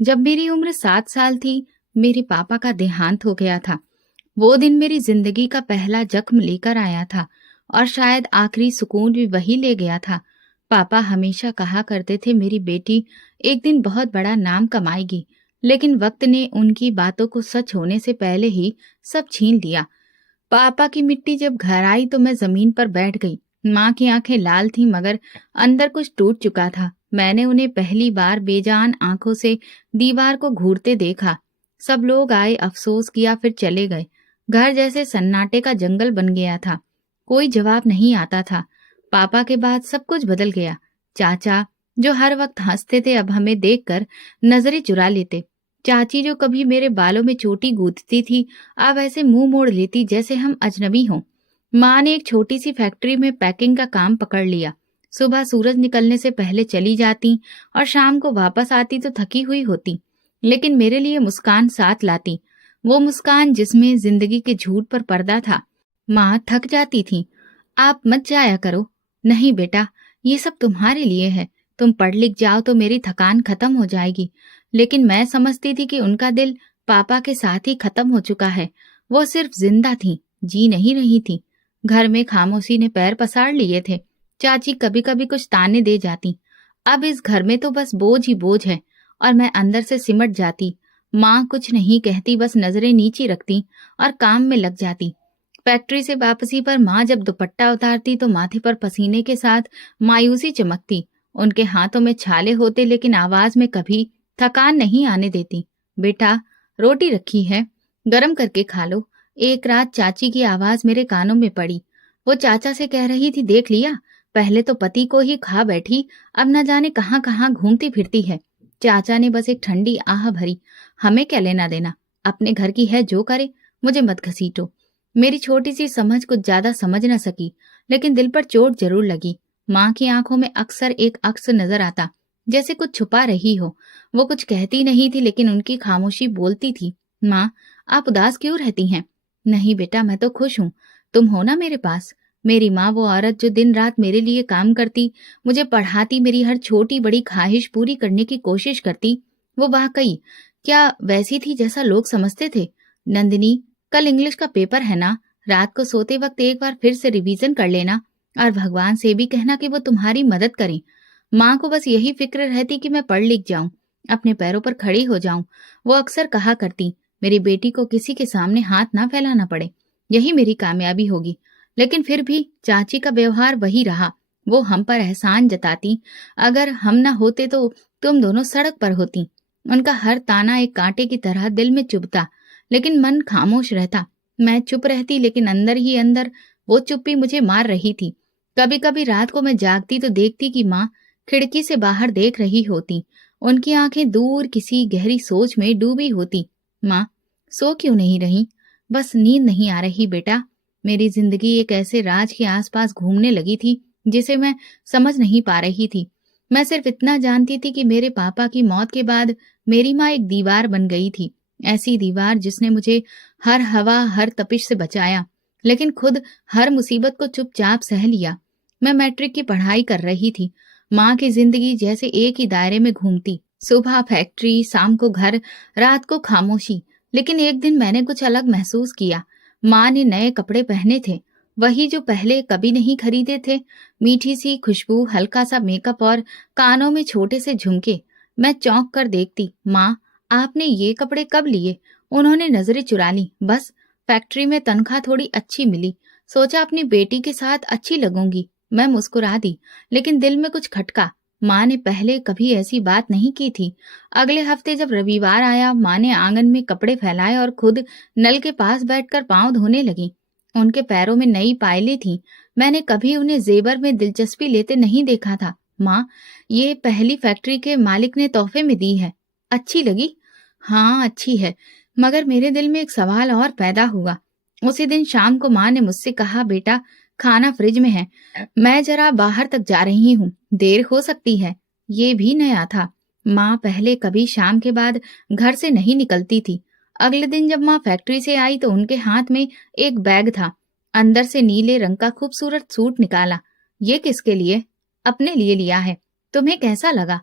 जब मेरी उम्र 7 साल थी, मेरे पापा का देहांत हो गया था। वो दिन मेरी जिंदगी का पहला जख्म लेकर आया था और शायद आखिरी सुकून भी वही ले गया था। पापा हमेशा कहा करते थे, मेरी बेटी एक दिन बहुत बड़ा नाम कमाएगी, लेकिन वक्त ने उनकी बातों को सच होने से पहले ही सब छीन लिया। पापा की मिट्टी जब घर आई तो मैं जमीन पर बैठ गई। माँ की आंखें लाल थी, मगर अंदर कुछ टूट चुका था। मैंने उन्हें पहली बार बेजान आंखों से दीवार को घूरते देखा। सब लोग आए, अफसोस किया, फिर चले गए। घर जैसे सन्नाटे का जंगल बन गया था। कोई जवाब नहीं आता था। पापा के बाद सब कुछ बदल गया। चाचा, जो हर वक्त हंसते थे, अब हमें देखकर नजरें चुरा लेते। चाची, जो कभी मेरे बालों में चोटी गूंथती थी, अब ऐसे मुंह मोड़ लेती जैसे हम अजनबी हों। माँ ने एक छोटी सी फैक्ट्री में पैकिंग का काम पकड़ लिया। सुबह सूरज निकलने से पहले चली जाती और शाम को वापस आती तो थकी हुई होती, लेकिन मेरे लिए मुस्कान साथ लाती। वो मुस्कान जिसमें जिंदगी के झूठ पर पर्दा था। माँ थक जाती थी। आप मत जाया करो। नहीं बेटा, ये सब तुम्हारे लिए है। तुम पढ़ लिख जाओ तो मेरी थकान खत्म हो जाएगी। लेकिन मैं समझती थी कि उनका दिल पापा के साथ ही खत्म हो चुका है। वो सिर्फ जिंदा थी, जी नहीं रही थी। घर में खामोशी ने पैर पसार लिए थे। चाची कभी कभी कुछ ताने दे जाती। अब इस घर में तो बस बोझ ही बोझ है, और मैं अंदर से सिमट जाती। माँ कुछ नहीं कहती, बस नजरें नीची रखती और काम में लग जाती। फैक्ट्री से वापसी पर माँ जब दुपट्टा उतारती तो माथे पर पसीने के साथ मायूसी चमकती। उनके हाथों में छाले होते, लेकिन आवाज में कभी थकान नहीं आने देती। बेटा, रोटी रखी है, गरम करके खा लो। एक रात चाची की आवाज मेरे कानों में पड़ी। वो चाचा से कह रही थी, देख लिया, पहले तो पति को ही खा बैठी, अब न जाने कहाँ कहाँ घूमती फिरती है। चाचा ने बस एक ठंडी आह भरी, हमें क्या लेना देना, अपने घर की है जो करे, मुझे मत घसीटो। मेरी छोटी सी समझ कुछ ज्यादा समझ न सकी, लेकिन दिल पर चोट जरूर लगी। माँ की आंखों में अक्सर एक अक्स नजर आता, जैसे कुछ छुपा रही हो। वो कुछ कहती नहीं थी, लेकिन उनकी खामोशी बोलती थी। माँ, आप उदास क्यों रहती हैं? नहीं बेटा, मैं तो खुश हूँ। तुम हो ना मेरे पास। मेरी माँ, वो औरत जो दिन रात मेरे लिए काम करती, मुझे पढ़ाती, मेरी हर छोटी बड़ी ख्वाहिश पूरी करने की कोशिश करती, वो वाकई क्या वैसी थी जैसा लोग समझते थे? नंदिनी, कल इंग्लिश का पेपर है ना, रात को सोते वक्त एक बार फिर से रिवीजन कर लेना, और भगवान से भी कहना कि वो तुम्हारी मदद करें। माँ को बस यही फिक्र रहती कि मैं पढ़ लिख जाऊं, अपने पैरों पर खड़ी हो जाऊं। वो अक्सर कहा करती, मेरी बेटी को किसी के सामने हाथ ना फैलाना पड़े, यही मेरी कामयाबी होगी। लेकिन फिर भी चाची का व्यवहार वही रहा। वो हम पर एहसान जताती, अगर हम ना होते तो तुम दोनों सड़क पर होती। उनका हर ताना एक कांटे की तरह दिल में चुभता, लेकिन मन खामोश रहता। मैं चुप रहती, लेकिन अंदर ही अंदर वो चुप्पी मुझे मार रही थी। कभी कभी रात को मैं जागती तो देखती कि माँ खिड़की से बाहर देख रही होती। उनकी आंखें दूर किसी गहरी सोच में डूबी होती। माँ, सो क्यों नहीं रही? बस नींद नहीं आ रही बेटा। मेरी जिंदगी एक ऐसे राज के आसपास घूमने लगी थी जिसे मैं समझ नहीं पा रही थी। मैं सिर्फ इतना जानती थी कि मेरे पापा की मौत के बाद मेरी माँ एक दीवार बन गई थी। ऐसी दीवार जिसने मुझे हर हवा, हर तपिश से बचाया, लेकिन खुद हर मुसीबत को चुपचाप सह लिया। मैं मैट्रिक की पढ़ाई कर रही थी। माँ की जिंदगी जैसे एक ही दायरे में घूमती। सुबह फैक्ट्री, शाम को घर, रात को खामोशी। लेकिन एक दिन मैंने कुछ अलग महसूस किया। माँ ने नए कपड़े पहने थे, वही जो पहले कभी नहीं खरीदे थे। मीठी सी खुशबू, हल्का सा मेकअप और कानों में छोटे से झुमके। मैं चौंक कर देखती, माँ, आपने ये कपड़े कब लिए? उन्होंने नजरें चुरा ली। बस, फैक्ट्री में तनख्वाह थोड़ी अच्छी मिली, सोचा अपनी बेटी के साथ अच्छी लगूंगी। मैं मुस्कुरा दी, लेकिन दिल में कुछ खटका। माँ ने पहले कभी ऐसी बात नहीं की थी। अगले हफ्ते जब रविवार आया, माँ ने आंगन में कपड़े फैलाए और खुद नल के पास बैठकर पांव धोने लगी। उनके पैरों में नई पायलें थीं। मैंने कभी उन्हें जेवर में दिलचस्पी लेते नहीं देखा था। माँ, ये पहली फैक्ट्री के मालिक ने तोहफे में दी है। अच्छी लगी? हाँ, अच्छी है। मगर मेरे दिल में एक सवाल और पैदा हुआ। उसी दिन शाम को माँ ने मुझसे कहा, बेटा, खाना फ्रिज में है, मैं जरा बाहर तक जा रही हूँ, देर हो सकती है। ये भी नया था। माँ पहले कभी शाम के बाद घर से नहीं निकलती थी। अगले दिन जब माँ फैक्ट्री से आई तो उनके हाथ में एक बैग था। अंदर से नीले रंग का खूबसूरत सूट निकाला। ये किसके लिए? अपने लिए लिया है। तुम्हें कैसा लगा?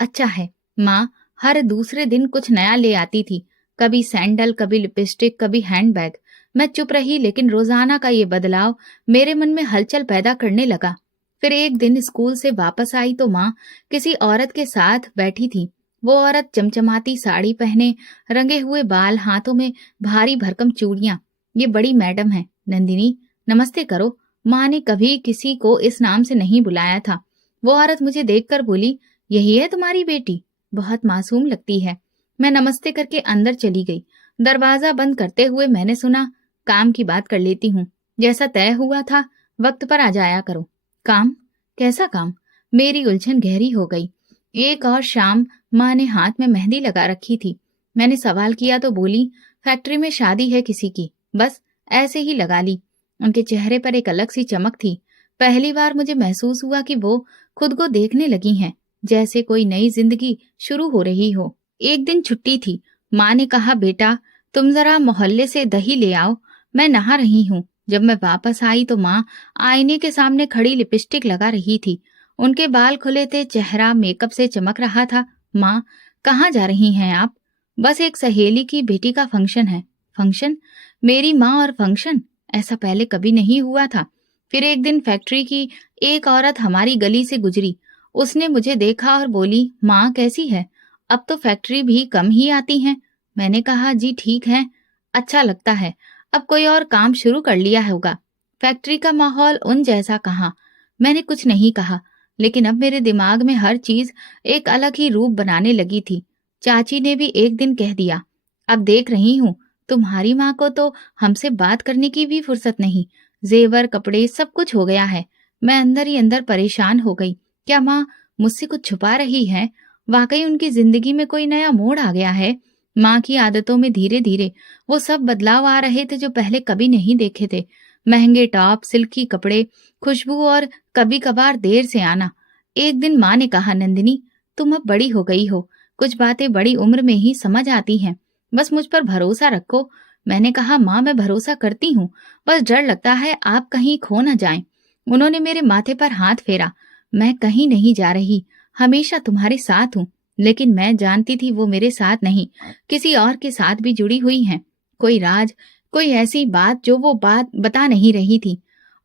अच्छा है। माँ, हर दूसरे दिन कुछ नया ले आती थी, कभी सैंडल, कभी लिपस्टिक, कभी हैंडबैग। मैं चुप रही, लेकिन रोजाना का ये बदलाव मेरे मन में हलचल पैदा करने लगा। फिर एक दिन स्कूल से वापस आई तो माँ किसी औरत के साथ बैठी थी। वो औरत चमचमाती साड़ी पहने, रंगे हुए बाल, हाथों में भारी भरकम चूड़ियां। ये बड़ी मैडम है, नंदिनी, नमस्ते करो। माँ ने कभी किसी को इस नाम से नहीं बुलाया था। वो औरत मुझे देखकर बोली, यही है तुम्हारी बेटी? बहुत मासूम लगती है। मैं नमस्ते करके अंदर चली गई। दरवाजा बंद करते हुए मैंने सुना, काम की बात कर लेती हूँ। जैसा तय हुआ था, वक्त पर आ जाया करो। काम? कैसा काम? मेरी उलझन गहरी हो गई। एक और शाम माँ ने हाथ में मेहंदी लगा रखी थी। मैंने सवाल किया तो बोली, फैक्ट्री में शादी है किसी की, बस ऐसे ही लगा ली। उनके चेहरे पर एक अलग सी चमक थी। पहली बार मुझे महसूस हुआ कि वो खुद को देखने लगी हैं, जैसे कोई नई जिंदगी शुरू हो रही हो। एक दिन छुट्टी थी। माँ ने कहा, बेटा तुम जरा मोहल्ले से दही ले आओ, मैं नहा रही हूँ। जब मैं वापस आई तो माँ आईने के सामने खड़ी लिपस्टिक लगा रही थी। उनके बाल खुले थे, चेहरा मेकअप से चमक रहा था। माँ, कहाँ जा रही हैं आप? बस एक सहेली की बेटी का फंक्शन है। फंक्शन? मेरी माँ और फंक्शन? ऐसा पहले कभी नहीं हुआ था। फिर एक दिन फैक्ट्री की एक औरत हमारी गली से गुजरी। उसने मुझे देखा और बोली, माँ कैसी है? अब तो फैक्ट्री भी कम ही आती हैं। मैंने कहा, जी ठीक है, अच्छा लगता है। अब कोई और काम शुरू कर लिया होगा। फैक्ट्री का माहौल उन जैसा कहाँ। मैंने कुछ नहीं कहा, लेकिन अब मेरे दिमाग में हर चीज एक अलग ही रूप बनाने लगी थी। चाची ने भी एक दिन कह दिया, अब देख रही हूँ तुम्हारी माँ को तो हमसे बात करने की भी फुर्सत नहीं। जेवर, कपड़े, सब कुछ हो गया है। मैं अंदर ही अंदर परेशान हो गई। क्या माँ मुझसे कुछ छुपा रही है? वाकई उनकी जिंदगी में कोई नया मोड़ आ गया है। माँ की आदतों में धीरे धीरे वो सब बदलाव आ रहे थे जो पहले कभी नहीं देखे थे। महंगे टॉप, सिल्की कपड़े, खुशबू और कभी कभार देर से आना। एक दिन माँ ने कहा, नंदिनी तुम अब बड़ी हो गई हो, कुछ बातें बड़ी उम्र में ही समझ आती हैं, बस मुझ पर भरोसा रखो। मैंने कहा, माँ मैं भरोसा करती हूँ, बस डर लगता है आप कहीं खो न जाएं। उन्होंने मेरे माथे पर हाथ फेरा। मैं कहीं नहीं जा रही, हमेशा तुम्हारे साथ हूँ। लेकिन मैं जानती थी वो मेरे साथ नहीं, किसी और के साथ भी जुड़ी हुई हैं। कोई राज, कोई ऐसी बात जो वो बात बता नहीं रही थी।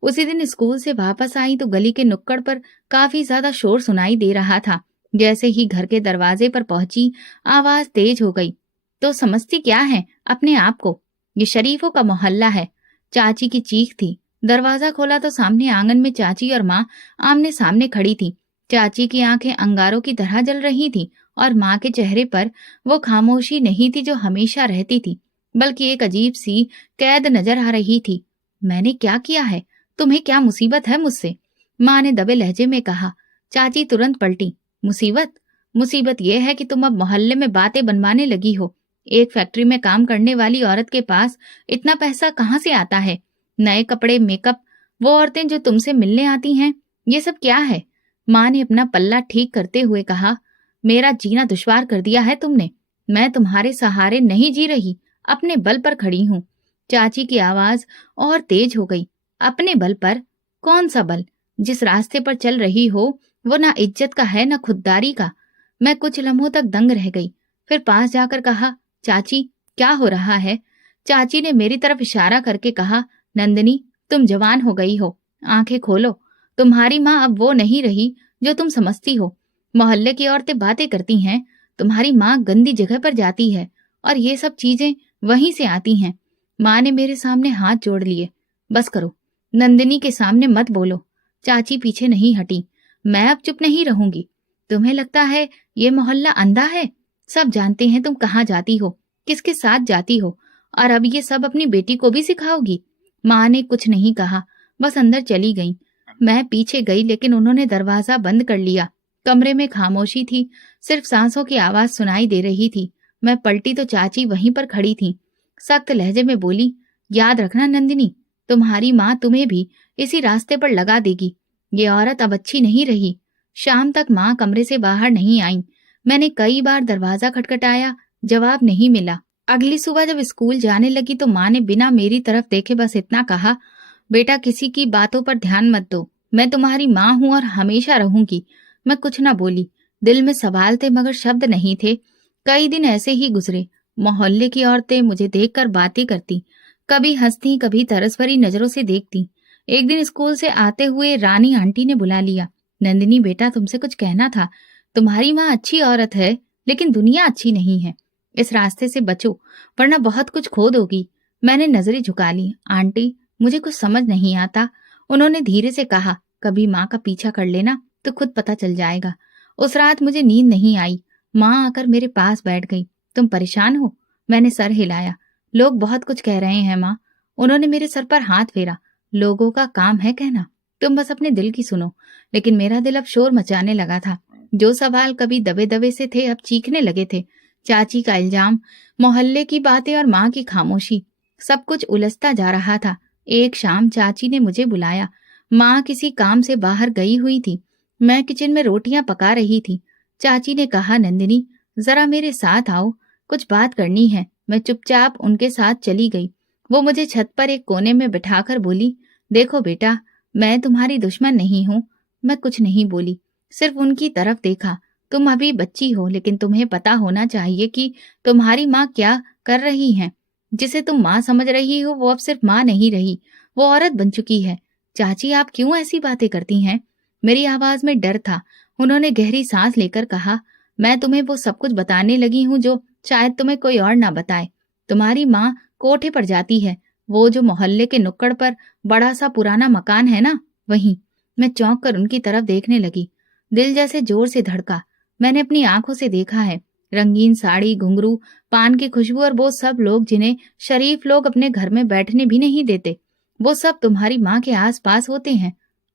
उसी दिन स्कूल से वापस आई तो गली के नुक्कड़ पर काफी ज्यादा शोर सुनाई दे रहा था। जैसे ही घर के दरवाजे पर पहुंची, आवाज तेज हो गई। तो समझती क्या है अपने आप को, ये शरीफों का मोहल्ला है। चाची की चीख थी। दरवाजा खोला तो सामने आंगन में चाची और माँ आमने सामने खड़ी थी। चाची की आंखें अंगारों की तरह जल रही थी और माँ के चेहरे पर वो खामोशी नहीं थी जो हमेशा रहती थी, बल्कि एक अजीब सी कैद नजर आ रही थी। मैंने क्या किया है? तुम्हें क्या मुसीबत है मुझसे? माँ ने दबे लहजे में कहा। चाची तुरंत पलटी। मुसीबत? मुसीबत यह है कि तुम अब मोहल्ले में बातें बनवाने लगी हो। एक फैक्ट्री में काम करने वाली औरत के पास इतना पैसा कहाँ से आता है? नए कपड़े, मेकअप, वो औरतें जो तुमसे मिलने आती हैं, ये सब क्या है? माँ ने अपना पल्ला ठीक करते हुए कहा, मेरा जीना दुश्वार कर दिया है तुमने। मैं तुम्हारे सहारे नहीं जी रही, अपने बल पर खड़ी हूँ। चाची की आवाज और तेज हो गई। अपने बल पर? कौन सा बल? जिस रास्ते पर चल रही हो वो ना इज्जत का है ना खुददारी का। मैं कुछ लम्हों तक दंग रह गई, फिर पास जाकर कहा, चाची क्या हो रहा है? चाची ने मेरी तरफ इशारा करके कहा, नंदिनी तुम जवान हो गई हो, आंखें खोलो। तुम्हारी माँ अब वो नहीं रही जो तुम समझती हो। मोहल्ले की औरतें बातें करती हैं, तुम्हारी माँ गंदी जगह पर जाती है और ये सब चीजें वहीं से आती हैं। माँ ने मेरे सामने हाथ जोड़ लिए। बस करो, नंदिनी के सामने मत बोलो। चाची पीछे नहीं हटी। मैं अब चुप नहीं रहूंगी। तुम्हें लगता है ये मोहल्ला अंधा है? सब जानते हैं तुम कहाँ जाती हो, किसके साथ जाती हो, और अब ये सब अपनी बेटी को भी सिखाओगी? माँ ने कुछ नहीं कहा, बस अंदर चली गई। मैं पीछे गई, लेकिन उन्होंने दरवाजा बंद कर लिया। कमरे में खामोशी थी, सिर्फ सांसों की आवाज सुनाई दे रही थी। मैं पलटी तो चाची वहीं पर खड़ी थी। सख्त लहजे में बोली, याद रखना नंदिनी, तुम्हारी माँ तुम्हें भी इसी रास्ते पर लगा देगी। ये औरत अब अच्छी नहीं रही। शाम तक माँ कमरे से बाहर नहीं आई। मैंने कई बार दरवाजा खटखटाया, जवाब नहीं मिला। अगली सुबह जब स्कूल जाने लगी तो माँ ने बिना मेरी तरफ देखे बस इतना कहा, बेटा किसी की बातों पर ध्यान मत दो, मैं तुम्हारी माँ हूँ और हमेशा रहूंगी। मैं कुछ ना बोली। दिल में सवाल थे मगर शब्द नहीं थे। कई दिन ऐसे ही गुजरे। मोहल्ले की औरतें मुझे देखकर बातें करती, कभी हंसती, कभी तरस भरी नजरों से देखती। एक दिन स्कूल से आते हुए रानी आंटी ने बुला लिया। नंदिनी बेटा, तुमसे कुछ कहना था। तुम्हारी माँ अच्छी औरत है, लेकिन दुनिया अच्छी नहीं है। इस रास्ते से बचो, वरना बहुत कुछ खो दोगी। मैंने नजरें झुका ली। आंटी, मुझे कुछ समझ नहीं आता, उन्होंने धीरे से कहा। कभी माँ का पीछा कर लेना तो खुद पता चल जाएगा। उस रात मुझे नींद नहीं आई। माँ आकर मेरे पास बैठ गई। तुम परेशान हो? मैंने सर हिलाया। लोग बहुत कुछ कह रहे हैं माँ। उन्होंने मेरे सर पर हाथ फेरा। लोगों का काम है कहना, तुम बस अपने दिल की सुनो। लेकिन मेरा दिल अब शोर मचाने लगा था। जो सवाल कभी दबे दबे से थे, अब चीखने लगे थे। चाची का इल्जाम, मोहल्ले की बातें और माँ की खामोशी, सब कुछ उलझता जा रहा था। एक शाम चाची ने मुझे बुलाया। माँ किसी काम से बाहर गई हुई थी। मैं किचन में रोटियां पका रही थी। चाची ने कहा, नंदिनी जरा मेरे साथ आओ, कुछ बात करनी है। मैं चुपचाप उनके साथ चली गई। वो मुझे छत पर एक कोने में बिठाकर बोली, देखो बेटा, मैं तुम्हारी दुश्मन नहीं हूँ। मैं कुछ नहीं बोली, सिर्फ उनकी तरफ देखा। तुम अभी बच्ची हो, लेकिन तुम्हें पता होना चाहिए कि तुम्हारी माँ क्या कर रही है। जिसे तुम माँ समझ रही हो, वो अब सिर्फ माँ नहीं रही, वो औरत बन चुकी है। चाची, आप क्यों ऐसी बातें करती हैं? मेरी आवाज में डर था। उन्होंने गहरी सांस लेकर कहा, मैं तुम्हें वो सब कुछ बताने लगी हूँ जो शायद तुम्हें कोई और ना बताए। तुम्हारी माँ कोठे पर जाती है, वो जो मोहल्ले के नुक्कड़ पर बड़ा सा पुराना मकान है ना, वहीं। मैं चौंक कर उनकी तरफ देखने लगी। दिल जैसे जोर से धड़का। मैंने अपनी आंखों से देखा है, रंगीन साड़ी, घुंघरू, पान की खुशबू और वो सब लोग जिन्हें शरीफ लोग अपने घर में बैठने भी नहीं देते, वो सब तुम्हारी माँ के आस पास होते हैं।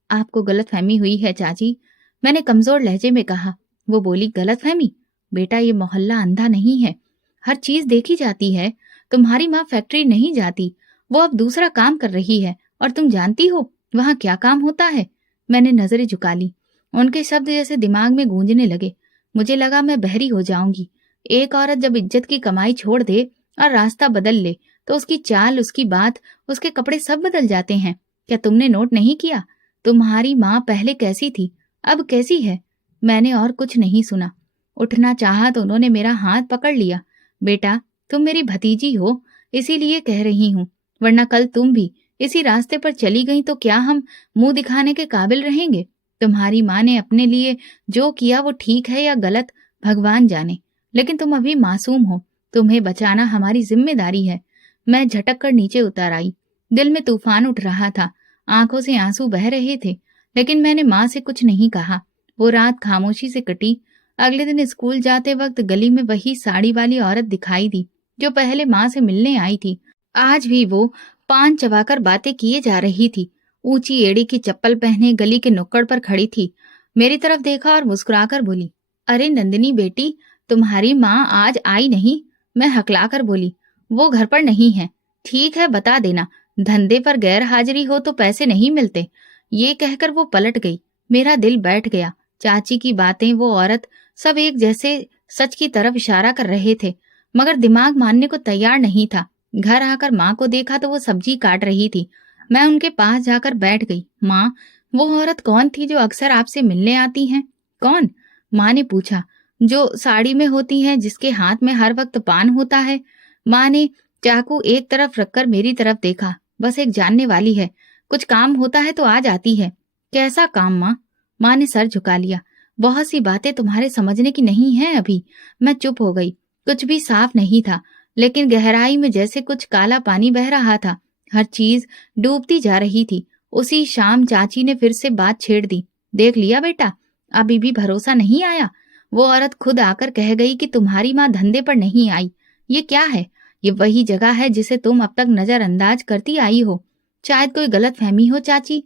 आपको गलतफहमी हुई है चाची, मैंने कमजोर लहजे में कहा। वो बोली, गलतफहमी? बेटा, ये मोहल्ला अंधा नहीं है, हर चीज देखी जाती है। तुम्हारी माँ फैक्ट्री नहीं जाती, वो अब दूसरा काम कर रही है। और तुम जानती हो वहां क्या काम होता है? मैंने नजरें झुका ली। उनके शब्द जैसे दिमाग में गूंजने लगे। मुझे लगा मैं बहरी हो जाऊंगी। एक औरत जब इज्जत की कमाई छोड़ दे और रास्ता बदल ले, तो उसकी चाल, उसकी बात, उसके कपड़े सब बदल जाते हैं। क्या तुमने नोट नहीं किया? तुम्हारी माँ पहले कैसी थी, अब कैसी है? मैंने और कुछ नहीं सुना। उठना चाहा तो उन्होंने मेरा हाथ पकड़ लिया। बेटा, तुम मेरी भतीजी हो, इसीलिए कह रही हूँ, वरना कल तुम भी इसी रास्ते पर चली गई तो क्या हम मुंह दिखाने के काबिल रहेंगे? तुम्हारी माँ ने अपने लिए जो किया वो ठीक है या गलत, भगवान जाने, लेकिन तुम अभी मासूम हो। तुम्हें बचाना हमारी जिम्मेदारी है। मैं झटक कर नीचे उतर आई। दिल में तूफान उठ रहा था, आंखों से आंसू बह रहे थे, लेकिन मैंने माँ से कुछ नहीं कहा। वो रात खामोशी से कटी। अगले दिन स्कूल जाते वक्त गली में वही साड़ी वाली औरत दिखाई दी जो पहले माँ से मिलने आई थी। आज भी वो पान चबाकर बातें किए जा रही थी। ऊंची एड़ी की चप्पल पहने गली के नुक्कड़ पर खड़ी थी। मेरी तरफ देखा और मुस्कुराकर बोली, अरे नंदिनी बेटी, तुम्हारी माँ आज आई नहीं? मैं हकलाकर बोली, वो घर पर नहीं है। ठीक है, बता देना, धंधे पर गैर हाजिरी हो तो पैसे नहीं मिलते। ये कहकर वो पलट गई। मेरा दिल बैठ गया। चाची की बातें, वो औरत, सब एक जैसे सच की तरफ इशारा कर रहे थे, मगर दिमाग मानने को तैयार नहीं था। घर आकर माँ को देखा तो वो सब्जी काट रही थी। मैं उनके पास जाकर बैठ गई। माँ, वो औरत कौन थी जो अक्सर आपसे मिलने आती हैं? कौन? माँ ने पूछा। जो साड़ी में होती है, जिसके हाथ में हर वक्त पान होता है। माँ ने चाकू एक तरफ रखकर मेरी तरफ देखा। बस एक जानने वाली है, कुछ काम होता है तो आ जाती है। कैसा काम माँ? माँ ने सर झुका लिया। बहुत सी बातें तुम्हारे समझने की नहीं है अभी। मैं चुप हो गई। कुछ भी साफ नहीं था, लेकिन गहराई में जैसे कुछ काला पानी बह रहा था। हर चीज डूबती जा रही थी। उसी शाम चाची ने फिर से बात छेड़ दी। देख लिया बेटा, अभी भी भरोसा नहीं आया? वो औरत खुद आकर कह गई कि तुम्हारी माँ धंधे पर नहीं आई। ये क्या है? ये वही जगह है जिसे तुम अब तक नजरअंदाज करती आई हो। शायद कोई गलत फहमी हो चाची,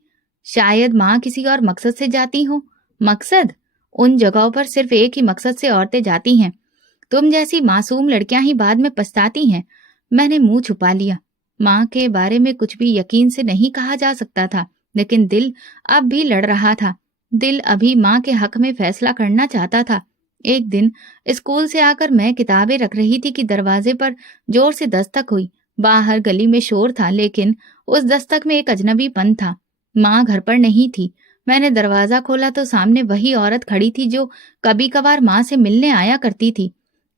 शायद माँ किसी और मकसद से जाती हो। मकसद? उन जगहों पर सिर्फ एक ही मकसद से औरतें जाती हैं। तुम जैसी मासूम लड़कियां ही बाद में पछताती हैं। मैंने मुंह छुपा लिया। माँ के बारे में कुछ भी यकीन से नहीं कहा जा सकता था, लेकिन दिल अब भी लड़ रहा था। दिल अभी माँ के हक में फैसला करना चाहता था। एक दिन स्कूल से आकर मैं किताबें रख रही थी कि दरवाजे पर जोर से दस्तक हुई। बाहर गली में शोर था, लेकिन उस दस्तक में एक अजनबीपन था। माँ घर पर नहीं थी। मैंने दरवाजा खोला तो सामने वही औरत खड़ी थी जो कभी कभार माँ से मिलने आया करती थी।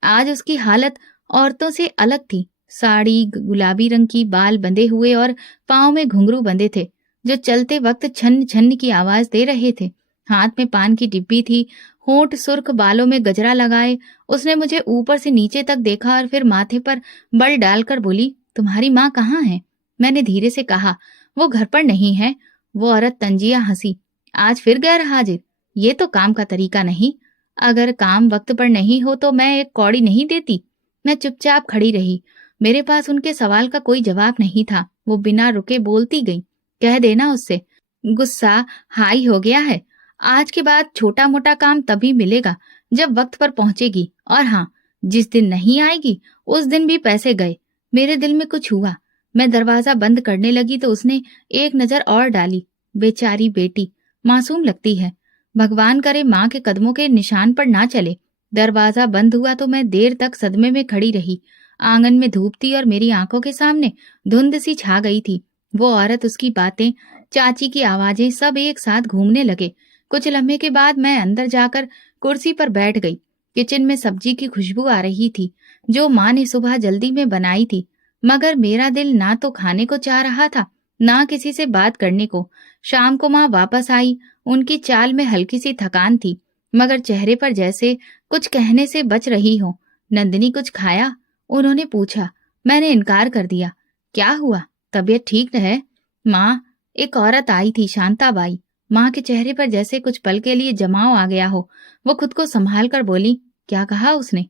आज उसकी हालत औरतों से अलग थी। साड़ी गुलाबी रंग की, बाल बंधे हुए और पाँव में घुंघरू बंधे थे, जो चलते वक्त छन्न छन्न की आवाज दे रहे थे। हाथ में पान की डिब्बी थी, होंठ सुर्ख, बालों में गजरा लगाए। उसने मुझे ऊपर से नीचे तक देखा और फिर माथे पर बल डालकर बोली, तुम्हारी माँ कहाँ है? मैंने धीरे से कहा, वो घर पर नहीं है। वो औरत तंजिया हंसी। आज फिर गैर हाजिर? ये तो काम का तरीका नहीं। अगर काम वक्त पर नहीं हो तो मैं एक कौड़ी नहीं देती। मैं चुपचाप खड़ी रही। मेरे पास उनके सवाल का कोई जवाब नहीं था। वो बिना रुके बोलती गई, कह देना उससे, गुस्सा हाई हो गया है। आज के बाद छोटा मोटा काम तभी मिलेगा जब वक्त पर पहुंचेगी। और हाँ, जिस दिन नहीं आएगी उस दिन भी पैसे गए। मेरे दिल में कुछ हुआ। मैं दरवाजा बंद करने लगी तो उसने एक नजर और डाली। बेचारी बेटी, मासूम लगती है। भगवान करे माँ के कदमों के निशान पर ना चले। दरवाजा बंद हुआ तो मैं देर तक सदमे में खड़ी रही। आंगन में धूप थी और मेरी आंखों के सामने धुंध सी छा गई थी। वो औरत, उसकी बातें, चाची की आवाजें सब एक साथ घूमने लगे। कुछ लम्हे के बाद मैं अंदर जाकर कुर्सी पर बैठ गई। किचन में सब्जी की खुशबू आ रही थी, जो माँ ने सुबह जल्दी में बनाई थी। मगर मेरा दिल ना तो खाने को चाह रहा था, ना किसी से बात करने को। शाम को माँ वापस आई। उनकी चाल में हल्की सी थकान थी, मगर चेहरे पर जैसे कुछ कहने से बच रही हो। नंदिनी, कुछ खाया? उन्होंने पूछा। मैंने इनकार कर दिया। क्या हुआ, तबीयत ठीक है? माँ, एक औरत आई थी, शांताबाई। माँ के चेहरे पर जैसे कुछ पल के लिए जमाव आ गया हो। वो खुद को संभाल कर बोली, क्या कहा उसने?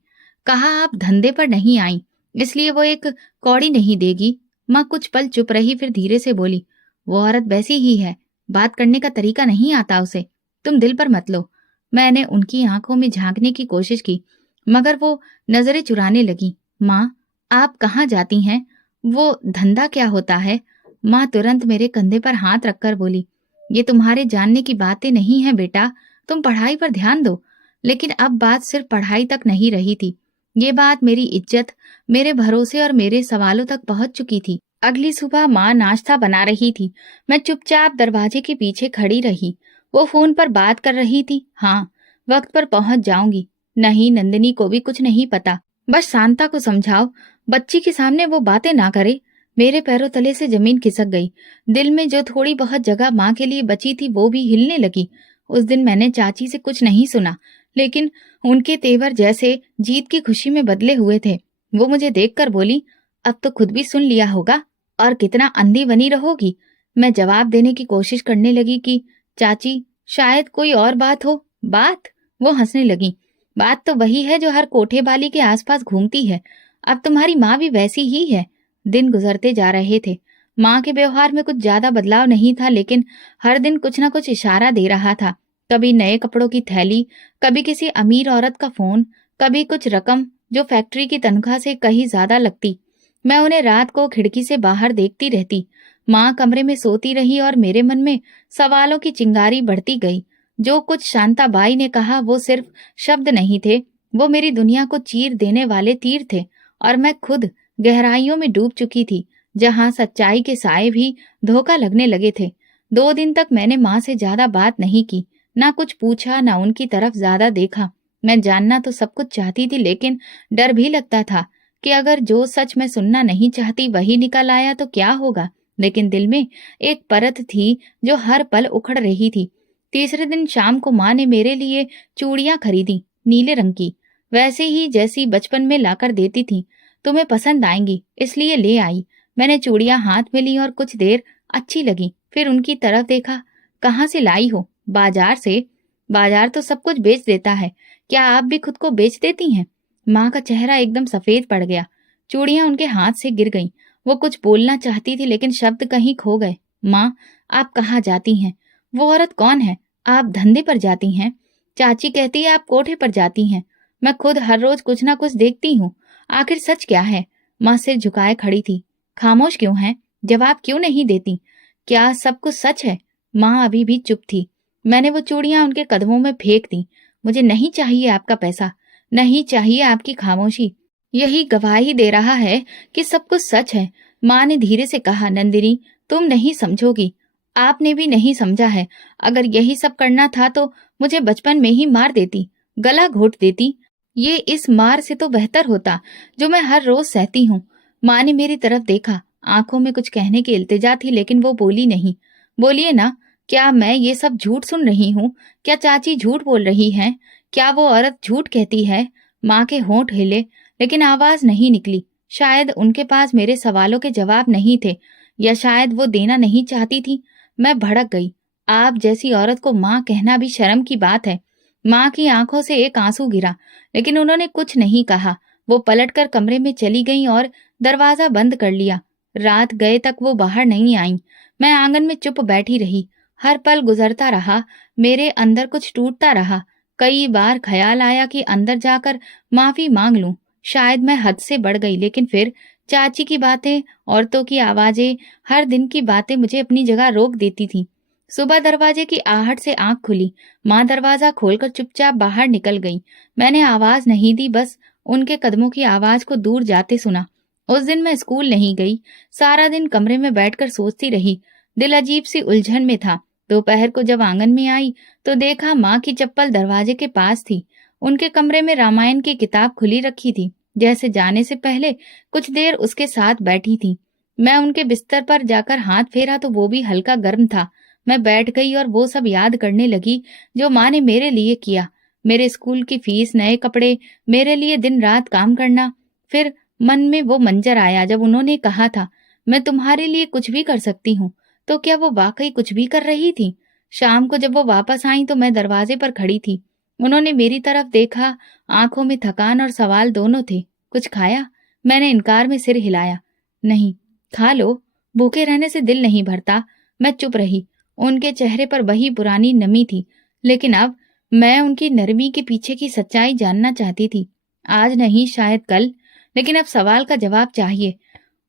कहा आप धंधे पर नहीं आई, इसलिए वो एक कौड़ी नहीं देगी। माँ कुछ पल चुप रही, फिर धीरे से बोली, वो औरत वैसी ही है, बात करने का तरीका नहीं आता उसे। तुम दिल पर मत लो। मैंने उनकी आंखों में झांकने की कोशिश की, मगर वो नजरें चुराने लगी। माँ, आप कहाँ जाती हैं? वो धंधा क्या होता है? माँ तुरंत मेरे कंधे पर हाथ रखकर बोली, ये तुम्हारे जानने की बातें नहीं है बेटा, तुम पढ़ाई पर ध्यान दो। लेकिन अब बात सिर्फ पढ़ाई तक नहीं रही थी। ये बात मेरी इज्जत, मेरे भरोसे और मेरे सवालों तक पहुंच चुकी थी। अगली सुबह माँ नाश्ता बना रही थी। मैं चुपचाप दरवाजे के पीछे खड़ी रही। वो फोन पर बात कर रही थी। हाँ, वक्त पर पहुंच जाऊंगी। नहीं, नंदिनी को भी कुछ नहीं पता। बस शांता को समझाओ, बच्ची के सामने वो बातें ना करे। मेरे पैरों तले से जमीन खिसक गई। दिल में जो थोड़ी बहुत जगह माँ के लिए बची थी वो भी हिलने लगी। उस दिन मैंने चाची से कुछ नहीं सुना, लेकिन उनके तेवर जैसे जीत की खुशी में बदले हुए थे। वो मुझे देखकर बोली, अब तो खुद भी सुन लिया होगा, और कितना अंधी बनी रहोगी। मैं जवाब देने की कोशिश करने लगी कि चाची, शायद कोई और बात हो। बात? वो हंसने लगी। बात तो वही है जो हर कोठे बाली के आसपास घूमती है। अब तुम्हारी माँ भी वैसी ही है। दिन गुजरते जा रहे थे। माँ के व्यवहार में कुछ ज्यादा बदलाव नहीं था, लेकिन हर दिन कुछ न कुछ इशारा दे रहा था। कभी नए कपड़ों की थैली, कभी किसी अमीर औरत का फोन, कभी कुछ रकम जो फैक्ट्री की तनख्वाह से कहीं ज्यादा लगती। मैं उन्हें रात को खिड़की से बाहर देखती रहती। माँ कमरे में सोती रही और मेरे मन में सवालों की चिंगारी बढ़ती गई। जो कुछ शांताबाई ने कहा वो सिर्फ शब्द नहीं थे, वो मेरी दुनिया को चीर देने वाले तीर थे। और मैं खुद गहराइयों में डूब चुकी थी, जहां सच्चाई के साए भी धोखा लगने लगे थे। 2 दिन तक मैंने माँ से ज्यादा बात नहीं की, ना कुछ पूछा, ना उनकी तरफ ज्यादा देखा। मैं जानना तो सब कुछ चाहती थी, लेकिन डर भी लगता था कि अगर जो सच मैं सुनना नहीं चाहती वही निकल आया तो क्या होगा। लेकिन दिल में एक परत थी जो हर पल उखड़ रही थी। तीसरे दिन शाम को माँ ने मेरे लिए चूड़ियां खरीदी, नीले रंग की, वैसे ही जैसी बचपन में लाकर देती थी। तुम्हें पसंद आएंगी इसलिए ले आई। मैंने चूड़ियां हाथ में ली और कुछ देर अच्छी लगी, फिर उनकी तरफ देखा। कहाँ से लाई हो? बाजार से। बाजार तो सब कुछ बेच देता है, क्या आप भी खुद को बेच देती हैं? माँ का चेहरा एकदम सफेद पड़ गया। चूड़ियां उनके हाथ से गिर गईं। वो कुछ बोलना चाहती थी, लेकिन शब्द कहीं खो गए। माँ, आप कहाँ जाती हैं? वो औरत कौन है? आप धंधे पर जाती हैं? चाची कहती है आप कोठे पर जाती हैं। मैं खुद हर रोज कुछ ना कुछ देखती हूँ। आखिर सच क्या है? माँ सिर झुकाए खड़ी थी। खामोश क्यों है? जवाब क्यों नहीं देती? क्या सब कुछ सच है? माँ अभी भी चुप थी। मैंने वो चूड़ियां उनके कदमों में फेंक दी। मुझे नहीं चाहिए आपका पैसा, नहीं चाहिए आपकी खामोशी। यही गवाही दे रहा है कि सब कुछ सच है। माँ ने धीरे से कहा, नंदिनी, तुम नहीं समझोगी। आपने भी नहीं समझा है। अगर यही सब करना था तो मुझे बचपन में ही मार देती, गला घोट देती। ये इस मार से तो बेहतर होता जो मैं हर रोज सहती हूँ। माँ ने मेरी तरफ देखा, आंखों में कुछ कहने की इल्तिजा थी लेकिन वो बोली नहीं। बोलिए ना, क्या मैं ये सब झूठ सुन रही हूँ? क्या चाची झूठ बोल रही हैं? क्या वो औरत झूठ कहती है? माँ के होंठ हिले लेकिन आवाज नहीं निकली। शायद उनके पास मेरे सवालों के जवाब नहीं थे, या शायद वो देना नहीं चाहती थी। मैं भड़क गई। आप जैसी औरत को माँ कहना भी शर्म की बात है। माँ की आंखों से एक आंसू गिरा, लेकिन उन्होंने कुछ नहीं कहा। वो पलटकर कमरे में चली गईं और दरवाजा बंद कर लिया। रात गए तक वो बाहर नहीं आईं। मैं आंगन में चुप बैठी रही। हर पल गुजरता रहा, मेरे अंदर कुछ टूटता रहा। कई बार ख्याल आया कि अंदर जाकर माफी मांग लूं। शायद मैं हद से बढ़ गई, लेकिन फिर चाची की बातें, औरतों की आवाजें, हर दिन की बातें मुझे अपनी जगह रोक देती थी। सुबह दरवाजे की आहट से आंख खुली। माँ दरवाजा खोलकर चुपचाप बाहर निकल गई। मैंने आवाज नहीं दी, बस उनके कदमों की आवाज को दूर जाते सुना। उस दिन मैं स्कूल नहीं गई। सारा दिन कमरे में बैठकर सोचती रही। दिल अजीब सी उलझन में था। दोपहर को जब आंगन में आई तो देखा माँ की चप्पल दरवाजे के पास थी। उनके कमरे में रामायण की किताब खुली रखी थी, जैसे जाने से पहले कुछ देर उसके साथ बैठी थी। मैं उनके बिस्तर पर जाकर हाथ फेरा तो वो भी हल्का गर्म था। मैं बैठ गई और वो सब याद करने लगी जो माँ ने मेरे लिए किया। मेरे स्कूल की फीस, नए कपड़े, मेरे लिए दिन रात काम करना। फिर मन में वो मंजर आया जब उन्होंने कहा था, मैं तुम्हारे लिए कुछ भी कर सकती हूँ। तो क्या वो वाकई कुछ भी कर रही थी? शाम को जब वो वापस आई तो मैं दरवाजे पर खड़ी थी। उन्होंने मेरी तरफ देखा। आंखों में थकान और सवाल दोनों थे। कुछ खाया? मैंने इनकार में सिर हिलाया। नहीं। खा लो, भूखे रहने से दिल नहीं भरता। मैं चुप रही। उनके चेहरे पर वही पुरानी नमी थी, लेकिन अब मैं उनकी नरमी के पीछे की सच्चाई जानना चाहती थी। आज नहीं, शायद कल, लेकिन अब सवाल का जवाब चाहिए।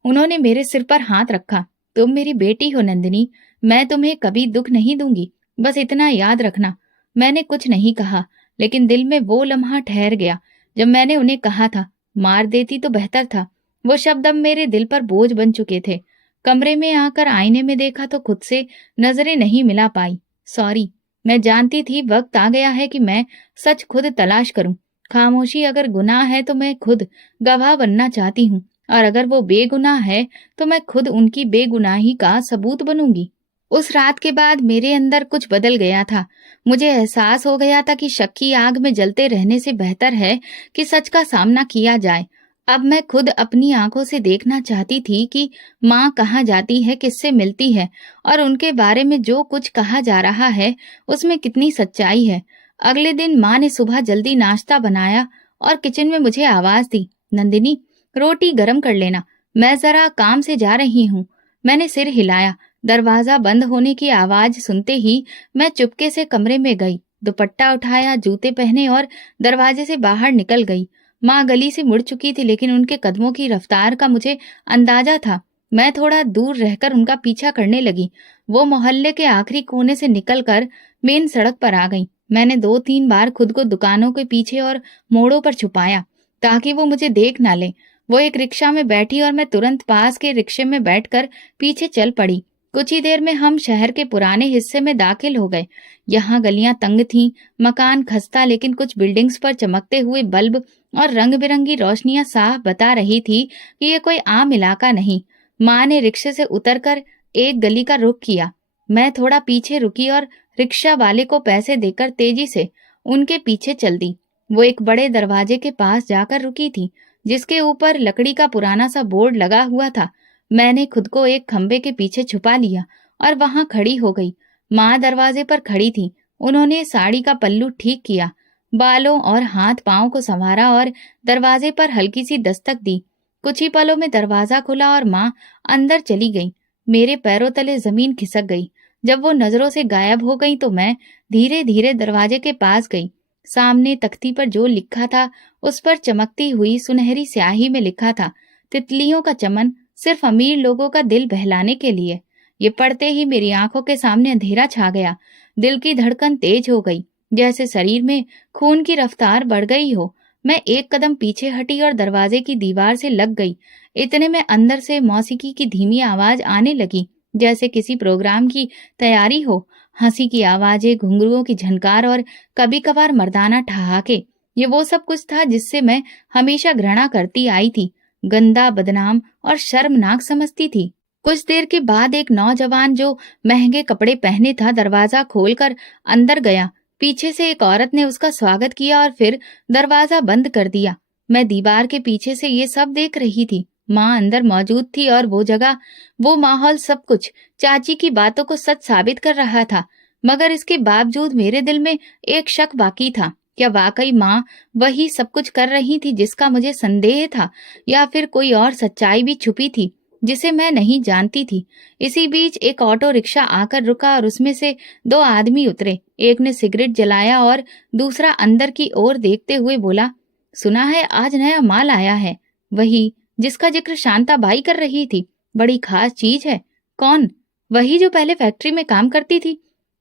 उन्होंने मेरे सिर पर हाथ रखा। तुम मेरी बेटी हो नंदिनी, मैं तुम्हें कभी दुख नहीं दूंगी, बस इतना याद रखना। मैंने कुछ नहीं कहा, लेकिन दिल में वो लम्हा ठहर गया जब मैंने उन्हें कहा था, मार देती तो बेहतर था। वो शब्द अब मेरे दिल पर बोझ बन चुके थे। कमरे में आकर आईने में देखा तो खुद से नजरें नहीं मिला पाई। सॉरी। मैं जानती थी वक्त आ गया है कि मैं सच खुद तलाश करूं। खामोशी अगर गुनाह है तो मैं खुद गवाह बनना चाहती हूँ, और अगर वो बेगुनाह है तो मैं खुद उनकी बेगुनाही का सबूत बनूंगी। उस रात के बाद मेरे अंदर कुछ बदल गया था। मुझे एहसास हो गया था कि शक की आग में जलते रहने से बेहतर है कि सच का सामना किया जाए। अब मैं खुद अपनी आंखों से देखना चाहती थी कि माँ कहाँ जाती है, किससे मिलती है, और उनके बारे में जो कुछ कहा जा रहा है उसमें कितनी सच्चाई है। अगले दिन माँ ने सुबह जल्दी नाश्ता बनाया और किचन में मुझे आवाज दी, नंदिनी, रोटी गरम कर लेना, मैं जरा काम से जा रही हूँ। मैंने सिर हिलाया। दरवाजा बंद होने की आवाज सुनते ही मैं चुपके से कमरे में गई, दुपट्टा उठाया, जूते पहने और दरवाजे से बाहर निकल गई। माँ गली से मुड़ चुकी थी, लेकिन उनके कदमों की रफ्तार का मुझे अंदाजा था। मैं थोड़ा दूर रहकर उनका पीछा करने लगी। वो मोहल्ले के आखिरी कोने से निकलकर मेन सड़क पर आ गई। मैंने 2-3 बार खुद को दुकानों के पीछे और मोड़ों पर छुपाया ताकि वो मुझे देख ना ले। वो एक रिक्शा में बैठी और मैं तुरंत पास के रिक्शे में बैठकर पीछे चल पड़ी। कुछ ही देर में हम शहर के पुराने हिस्से में दाखिल हो गए। यहाँ गलियां तंग थीं, मकान खस्ता, लेकिन कुछ बिल्डिंग्स पर चमकते हुए बल्ब और रंग बिरंगी रोशनियां साफ बता रही थी कि ये कोई आम इलाका नहीं। माँ ने रिक्शे से उतरकर एक गली का रुख किया। मैं थोड़ा पीछे रुकी और रिक्शा वाले को पैसे देकर तेजी से उनके पीछे चल दी। वो एक बड़े दरवाजे के पास जाकर रुकी थी, जिसके ऊपर लकड़ी का पुराना सा बोर्ड लगा हुआ था। मैंने खुद को एक खंबे के पीछे छुपा लिया और वहां खड़ी हो गई। माँ दरवाजे पर खड़ी थी। उन्होंने साड़ी का पल्लू ठीक किया, बालों और हाथ पांव को संवारा और दरवाजे पर हल्की सी दस्तक दी। कुछ ही पलों में दरवाजा खुला और माँ अंदर चली गई। मेरे पैरों तले जमीन खिसक गई। जब वो नजरों से गायब हो गई तो मैं धीरे धीरे दरवाजे के पास गई। सामने तख्ती पर जो लिखा था उस पर चमकती हुई सुनहरी स्याही में लिखा था, तितलियों का चमन सिर्फ अमीर लोगों का दिल बहलाने के लिए। ये पढ़ते ही मेरी आंखों के सामने अंधेरा छा गया। दिल की धड़कन तेज हो गई, जैसे शरीर में खून की रफ्तार बढ़ गई हो। मैं एक कदम पीछे हटी और दरवाजे की दीवार से लग गई। इतने में अंदर से मौसीकी की धीमी आवाज आने लगी, जैसे किसी प्रोग्राम की तैयारी हो। हंसी की आवाजें, घुंघरुओं की झनकार और कभी कभार मर्दाना ठहाके। ये वो सब कुछ था जिससे मैं हमेशा घृणा करती आई थी, गंदा, बदनाम और शर्मनाक समझती थी। कुछ देर के बाद एक नौजवान जो महंगे कपड़े पहने था दरवाजा खोलकर अंदर गया। पीछे से एक औरत ने उसका स्वागत किया और फिर दरवाजा बंद कर दिया। मैं दीवार के पीछे से ये सब देख रही थी। माँ अंदर मौजूद थी और वो जगह, वो माहौल, सब कुछ चाची की बातों को सच साबित कर रहा था। मगर इसके बावजूद मेरे दिल में एक शक बाकी था। क्या वाकई माँ वही सब कुछ कर रही थी जिसका मुझे संदेह था, या फिर कोई और सच्चाई भी छुपी थी जिसे मैं नहीं जानती थी। इसी बीच एक ऑटो रिक्शा आकर रुका और उसमें से दो आदमी उतरे। एक ने सिगरेट जलाया और दूसरा अंदर की ओर देखते हुए बोला, सुना है आज नया माल आया है, वही जिसका जिक्र शांता बाई कर रही थी। बड़ी खास चीज है। कौन? वही जो पहले फैक्ट्री में काम करती थी।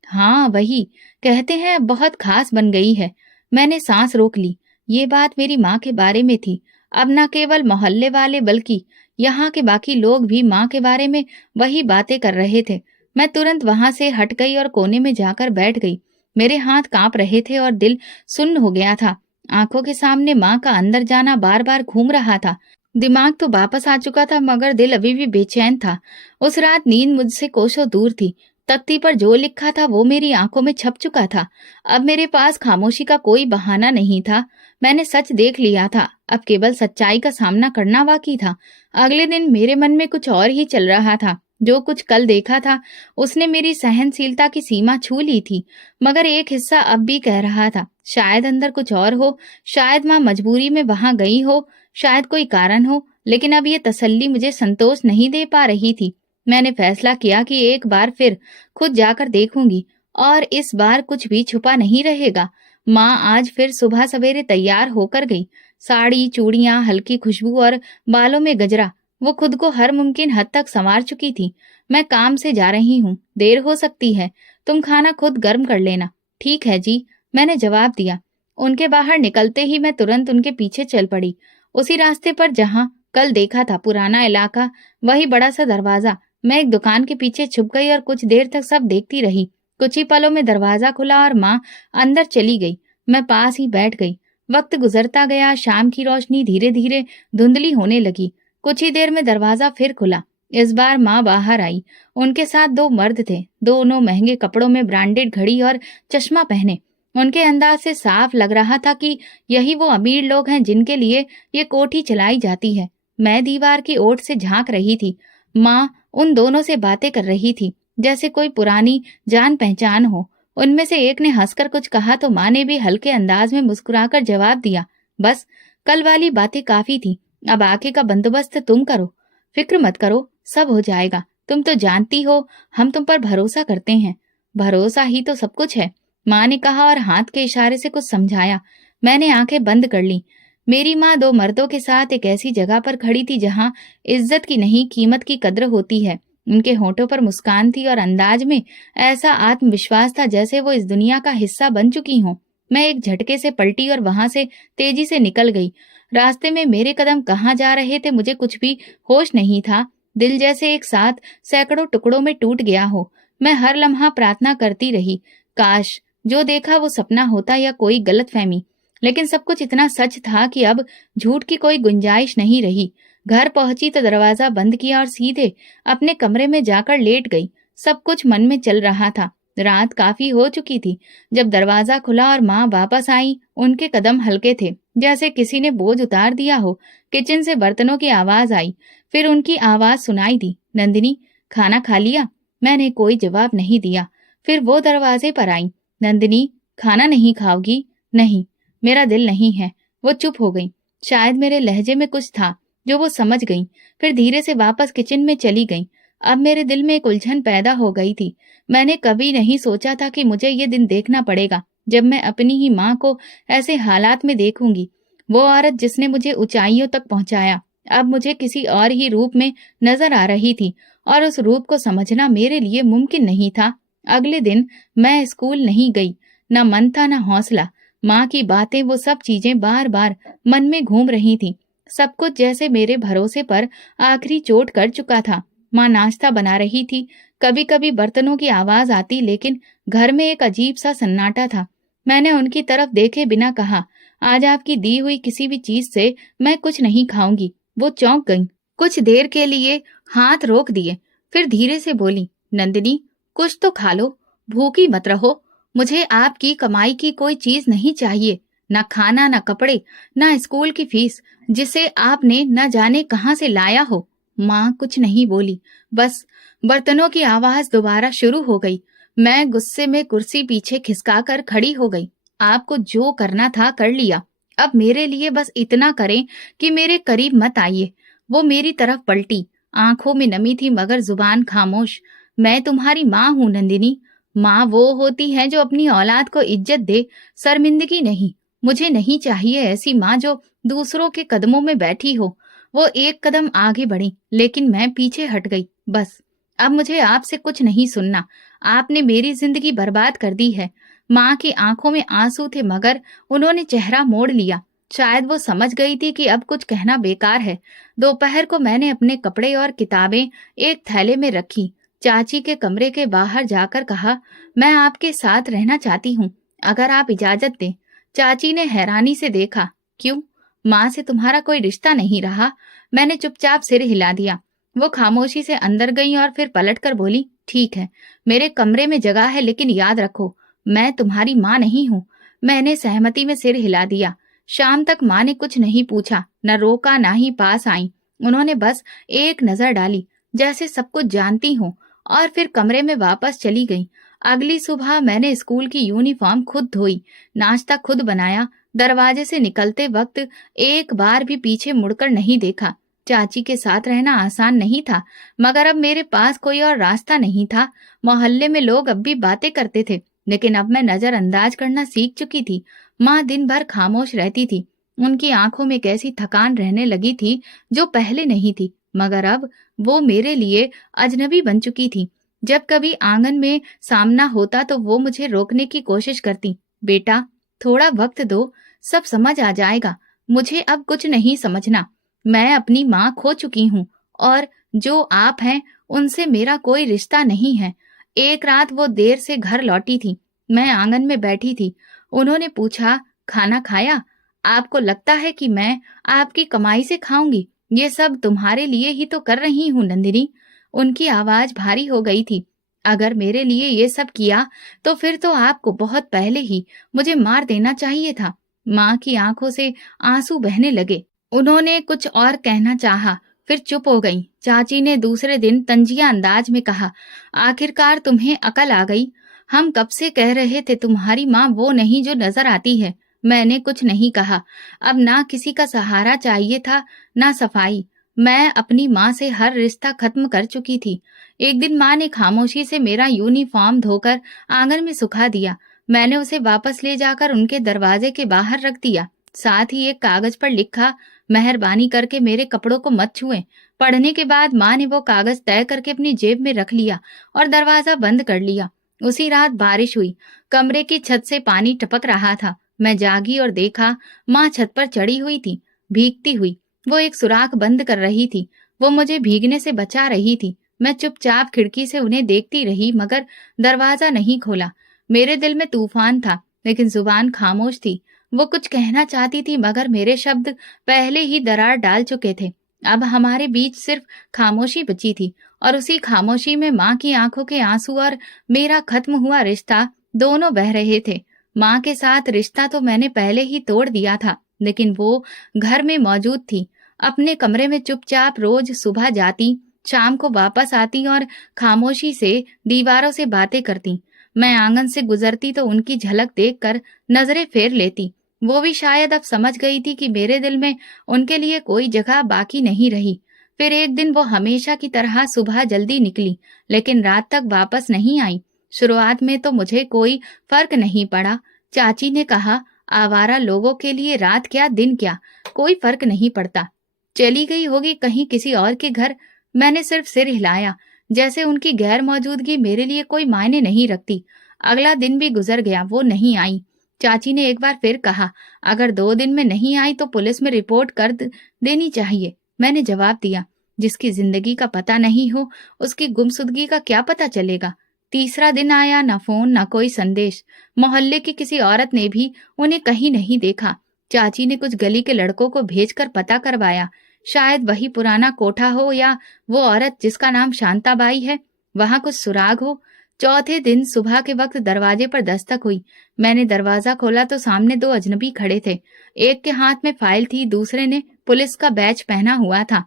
हाँ वही, कहते हैं बहुत खास बन गई है। मैंने सांस रोक ली। ये बात मेरी माँ के बारे में थी। अब न केवल मोहल्ले वाले बल्कि यहाँ के बाकी लोग भी माँ के बारे में वही बातें कर रहे थे। मैं तुरंत वहां से हट गई और कोने में जाकर बैठ गई। मेरे हाथ कांप रहे थे और दिल सुन्न हो गया था। आंखों के सामने माँ का अंदर जाना बार बार घूम रहा था। दिमाग तो वापस आ चुका था मगर दिल अभी भी बेचैन था। उस रात नींद मुझसे कोसों दूर थी। तख्ती पर जो लिखा था वो मेरी आंखों में छप चुका था। अब मेरे पास खामोशी का कोई बहाना नहीं था। मैंने सच देख लिया था। अब केवल सच्चाई का सामना करना बाकी था। अगले दिन मेरे मन में कुछ और ही चल रहा था। जो कुछ कल देखा था उसने मेरी सहनशीलता की सीमा छू ली थी। मगर एक हिस्सा अब भी कह रहा था, शायद अंदर कुछ और हो, शायद माँ मजबूरी में वहां गई हो, शायद कोई कारण हो। लेकिन अब ये तसल्ली मुझे संतोष नहीं दे पा रही थी। मैंने फैसला किया कि एक बार फिर खुद जाकर देखूंगी और इस बार कुछ भी छुपा नहीं रहेगा। माँ आज फिर सुबह सवेरे तैयार होकर गई। साड़ी, चूड़ियां, हल्की खुशबू और बालों में गजरा। वो खुद को हर मुमकिन हद तक संवार चुकी थी। मैं काम से जा रही हूँ, देर हो सकती है, तुम खाना खुद गर्म कर लेना। ठीक है जी, मैंने जवाब दिया। उनके बाहर निकलते ही मैं तुरंत उनके पीछे चल पड़ी। उसी रास्ते पर जहाँ कल देखा था, पुराना इलाका, वही बड़ा सा दरवाजा। मैं एक दुकान के पीछे छुप गई और कुछ देर तक सब देखती रही। कुछ ही पलों में दरवाजा खुला और माँ अंदर चली गई। मैं पास ही बैठ गई। वक्त गुजरता गया। शाम की रोशनी धीरे धीरे धुंधली होने लगी। कुछ ही देर में दरवाजा फिर खुला। इस बार माँ बाहर आई। उनके साथ दो मर्द थे, दोनों महंगे कपड़ों में, ब्रांडेड घड़ी और चश्मा पहने। उनके अंदाज से साफ लग रहा था कि यही वो अमीर लोग हैं जिनके लिए ये कोठी चलाई जाती है। मैं दीवार की ओट से झांक रही थी। माँ उन दोनों से बातें कर रही थी जैसे कोई पुरानी जान पहचान हो। उनमें से एक ने हंसकर कुछ कहा तो माँ ने भी हल्के अंदाज में मुस्कुराकर जवाब दिया, बस कल वाली बातें काफी थी, अब आगे का बंदोबस्त तुम करो, फिक्र मत करो, सब हो जाएगा। तुम तो जानती हो हम तुम पर भरोसा करते हैं। भरोसा ही तो सब कुछ है, माँ ने कहा और हाथ के इशारे से कुछ समझाया। मैंने आंखें बंद कर ली। मेरी माँ दो मर्दों के साथ एक ऐसी जगह पर खड़ी थी जहाँ इज्जत की नहीं, कीमत की कद्र होती है। उनके होठों पर मुस्कान थी और अंदाज में ऐसा आत्मविश्वास था जैसे वो इस दुनिया का हिस्सा बन चुकी हों। मैं एक झटके से पलटी और वहां से तेजी से निकल गई। रास्ते में मेरे कदम कहाँ जा रहे थे मुझे कुछ भी होश नहीं था। दिल जैसे एक साथ सैकड़ों टुकड़ों में टूट गया हो। मैं हर लम्हा प्रार्थना करती रही, काश जो देखा वो सपना होता या कोई गलतफहमी। लेकिन सब कुछ इतना सच था कि अब झूठ की कोई गुंजाइश नहीं रही। घर पहुंची तो दरवाजा बंद किया और सीधे अपने कमरे में जाकर लेट गई। सब कुछ मन में चल रहा था। रात काफी हो चुकी थी। जब दरवाजा खुला और माँ वापस आई, उनके कदम हल्के थे, जैसे किसी ने बोझ उतार दिया हो। किचन से बर्तनों की आवाज आई, फिर उनकी आवाज सुनाई दी, नंदिनी खाना खा लिया? मैंने कोई जवाब नहीं दिया। फिर वो दरवाजे पर आई, नंदिनी खाना नहीं खाओगी? नहीं, मेरा दिल नहीं है। वो चुप हो गई। शायद मेरे लहजे में कुछ था जो वो समझ गई। फिर धीरे से वापस किचन में चली गई। अब मेरे दिल में एक उलझन पैदा हो गई थी। मैंने कभी नहीं सोचा था कि मुझे ये दिन देखना पड़ेगा जब मैं अपनी ही माँ को ऐसे हालात में देखूंगी। वो औरत जिसने मुझे ऊंचाइयों तक पहुंचाया अब मुझे किसी और ही रूप में नजर आ रही थी और उस रूप को समझना मेरे लिए मुमकिन नहीं था। अगले दिन मैं स्कूल नहीं गई। न मन था न हौसला। माँ की बातें, वो सब चीजें बार बार मन में घूम रही थी। सब कुछ जैसे मेरे भरोसे पर आखिरी चोट कर चुका था। माँ नाश्ता बना रही थी। कभी कभी बर्तनों की आवाज आती, लेकिन घर में एक अजीब सा सन्नाटा था। मैंने उनकी तरफ देखे बिना कहा, आज आपकी दी हुई किसी भी चीज से मैं कुछ नहीं खाऊंगी। वो चौंक गई। कुछ देर के लिए हाथ रोक दिए, फिर धीरे से बोली, नंदिनी, कुछ तो खा लो, भूखी मत रहो। मुझे आपकी कमाई की कोई चीज नहीं चाहिए, ना खाना, ना कपड़े, ना स्कूल की फीस, जिसे आपने न जाने कहाँ से लाया हो। माँ कुछ नहीं बोली, बस बर्तनों की आवाज दोबारा शुरू हो गई। मैं गुस्से में कुर्सी पीछे खिसकाकर खड़ी हो गई। आपको जो करना था कर लिया, अब मेरे लिए बस इतना करें कि मेरे करीब मत आइए। वो मेरी तरफ पलटी, आंखों में नमी थी मगर जुबान खामोश। मैं तुम्हारी माँ हूँ नंदिनी। माँ वो होती है जो अपनी औलाद को इज्जत दे, शर्मिंदगी नहीं। मुझे नहीं चाहिए ऐसी माँ जो दूसरों के कदमों में बैठी हो। वो एक कदम आगे बढ़ी, लेकिन मैं पीछे हट गई। बस अब मुझे आपसे कुछ नहीं सुनना। आपने मेरी जिंदगी बर्बाद कर दी है। माँ की आंखों में आंसू थे मगर उन्होंने चेहरा मोड़ लिया। शायद वो समझ गई थी कि अब कुछ कहना बेकार है। दोपहर को मैंने अपने कपड़े और किताबें एक थैले में रखी, चाची के कमरे के बाहर जाकर कहा, मैं आपके साथ रहना चाहती हूँ, अगर आप इजाजत दें। चाची ने हैरानी से देखा। क्यों? माँ से तुम्हारा कोई रिश्ता नहीं रहा? मैंने चुपचाप सिर हिला दिया। वो खामोशी से अंदर गई और फिर पलटकर बोली, ठीक है, मेरे कमरे में जगह है, लेकिन याद रखो, मैं तुम्हारी माँ नहीं हूँ। मैंने सहमति में सिर हिला दिया। शाम तक माँ ने कुछ नहीं पूछा, न रोका, ना ही पास आई। उन्होंने बस एक नजर डाली, जैसे सब कुछ जानती हो, और फिर कमरे में वापस चली गई। अगली सुबह मैंने स्कूल की यूनिफॉर्म खुद धोई, नाश्ता खुद बनाया। दरवाजे से निकलते वक्त एक बार भी पीछे मुड़कर नहीं देखा। चाची के साथ रहना आसान नहीं था, मगर अब मेरे पास कोई और रास्ता नहीं था। मोहल्ले में लोग अब भी बातें करते थे, लेकिन अब मैं नजरअंदाज करना सीख चुकी थी। माँ दिन भर खामोश रहती थी। उनकी आंखों में कैसी थकान रहने लगी थी जो पहले नहीं थी, मगर अब वो मेरे लिए अजनबी बन चुकी थी। जब कभी आंगन में सामना होता तो वो मुझे रोकने की कोशिश करती। बेटा, थोड़ा वक्त दो, सब समझ आ जाएगा। मुझे अब कुछ नहीं समझना। मैं अपनी माँ खो चुकी हूँ, और जो आप हैं उनसे मेरा कोई रिश्ता नहीं है। एक रात वो देर से घर लौटी थी। मैं आंगन में बैठी थी। उन्होंने पूछा, खाना खाया? आपको लगता है कि मैं आपकी कमाई से खाऊंगी? ये सब तुम्हारे लिए ही तो कर रही हूँ नंदिनी। उनकी आवाज भारी हो गई थी। अगर मेरे लिए ये सब किया तो फिर तो आपको बहुत पहले ही मुझे मार देना चाहिए था। माँ की आंखों से आंसू बहने लगे। उन्होंने कुछ और कहना चाहा, फिर चुप हो गई। चाची ने दूसरे दिन तंजिया अंदाज में कहा, आखिरकार तुम्हें अकल आ गई। हम कब से कह रहे थे तुम्हारी माँ वो नहीं जो नजर आती है। मैंने कुछ नहीं कहा। अब ना किसी का सहारा चाहिए था, ना सफाई। मैं अपनी माँ से हर रिश्ता खत्म कर चुकी थी। एक दिन माँ ने खामोशी से मेरा यूनिफॉर्म धोकर आंगन में सुखा दिया। मैंने उसे वापस ले जाकर उनके दरवाजे के बाहर रख दिया। साथ ही एक कागज पर लिखा, मेहरबानी करके मेरे कपड़ों को मत छुएं। पढ़ने के बाद माँ ने वो कागज तय करके अपनी जेब में रख लिया और दरवाजा बंद कर लिया। उसी रात बारिश हुई। कमरे की छत से पानी टपक रहा था। मैं जागी और देखा, माँ छत पर चढ़ी हुई थी, भीगती हुई। वो एक सुराख बंद कर रही थी। वो मुझे भीगने से बचा रही थी। मैं चुपचाप खिड़की से उन्हें देखती रही, मगर दरवाजा नहीं खोला। मेरे दिल में तूफान था, लेकिन जुबान खामोश थी। वो कुछ कहना चाहती थी, मगर मेरे शब्द पहले ही दरार डाल चुके थे। अब हमारे बीच सिर्फ खामोशी बची थी, और उसी खामोशी में माँ की आंखों के आंसू और मेरा खत्म हुआ रिश्ता दोनों बह रहे थे। माँ के साथ रिश्ता तो मैंने पहले ही तोड़ दिया था, लेकिन वो घर में मौजूद थी। अपने कमरे में चुपचाप रोज सुबह जाती, शाम को वापस आती और खामोशी से दीवारों से बातें करती। मैं आंगन से गुजरती तो उनकी झलक देखकर नजरें फेर लेती। वो भी शायद अब समझ गई थी कि मेरे दिल में उनके लिए कोई जगह बाकी नहीं रही। फिर एक दिन वो हमेशा की तरह सुबह जल्दी निकली, लेकिन रात तक वापस नहीं आई। शुरुआत में तो मुझे कोई फर्क नहीं पड़ा। चाची ने कहा, आवारा लोगों के लिए रात क्या दिन क्या, कोई फर्क नहीं पड़ता। चली गई होगी कहीं किसी और के घर। मैंने सिर्फ सिर हिलाया, जैसे उनकी गैर मौजूदगी मेरे लिए कोई मायने नहीं रखती। अगला दिन भी गुजर गया, वो नहीं आई। चाची ने एक बार फिर कहा, अगर 2 दिन में नहीं आई तो पुलिस में रिपोर्ट कर देनी चाहिए। मैंने जवाब दिया, जिसकी जिंदगी का पता नहीं हो उसकी गुमशुदगी का क्या पता चलेगा। तीसरा दिन आया, ना फोन, ना कोई संदेश। मोहल्ले की किसी औरत ने भी उन्हें कहीं नहीं देखा। चाची ने कुछ गली के लड़कों को भेजकर पता करवाया। शायद वही पुराना कोठा हो या वो औरत जिसका नाम शांताबाई है, वहां कुछ सुराग हो। चौथे दिन सुबह के वक्त दरवाजे पर दस्तक हुई। मैंने दरवाजा खोला तो सामने दो अजनबी खड़े थे। एक के हाथ में फाइल थी, दूसरे ने पुलिस का बैज पहना हुआ था।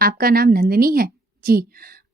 आपका नाम नंदिनी है? जी।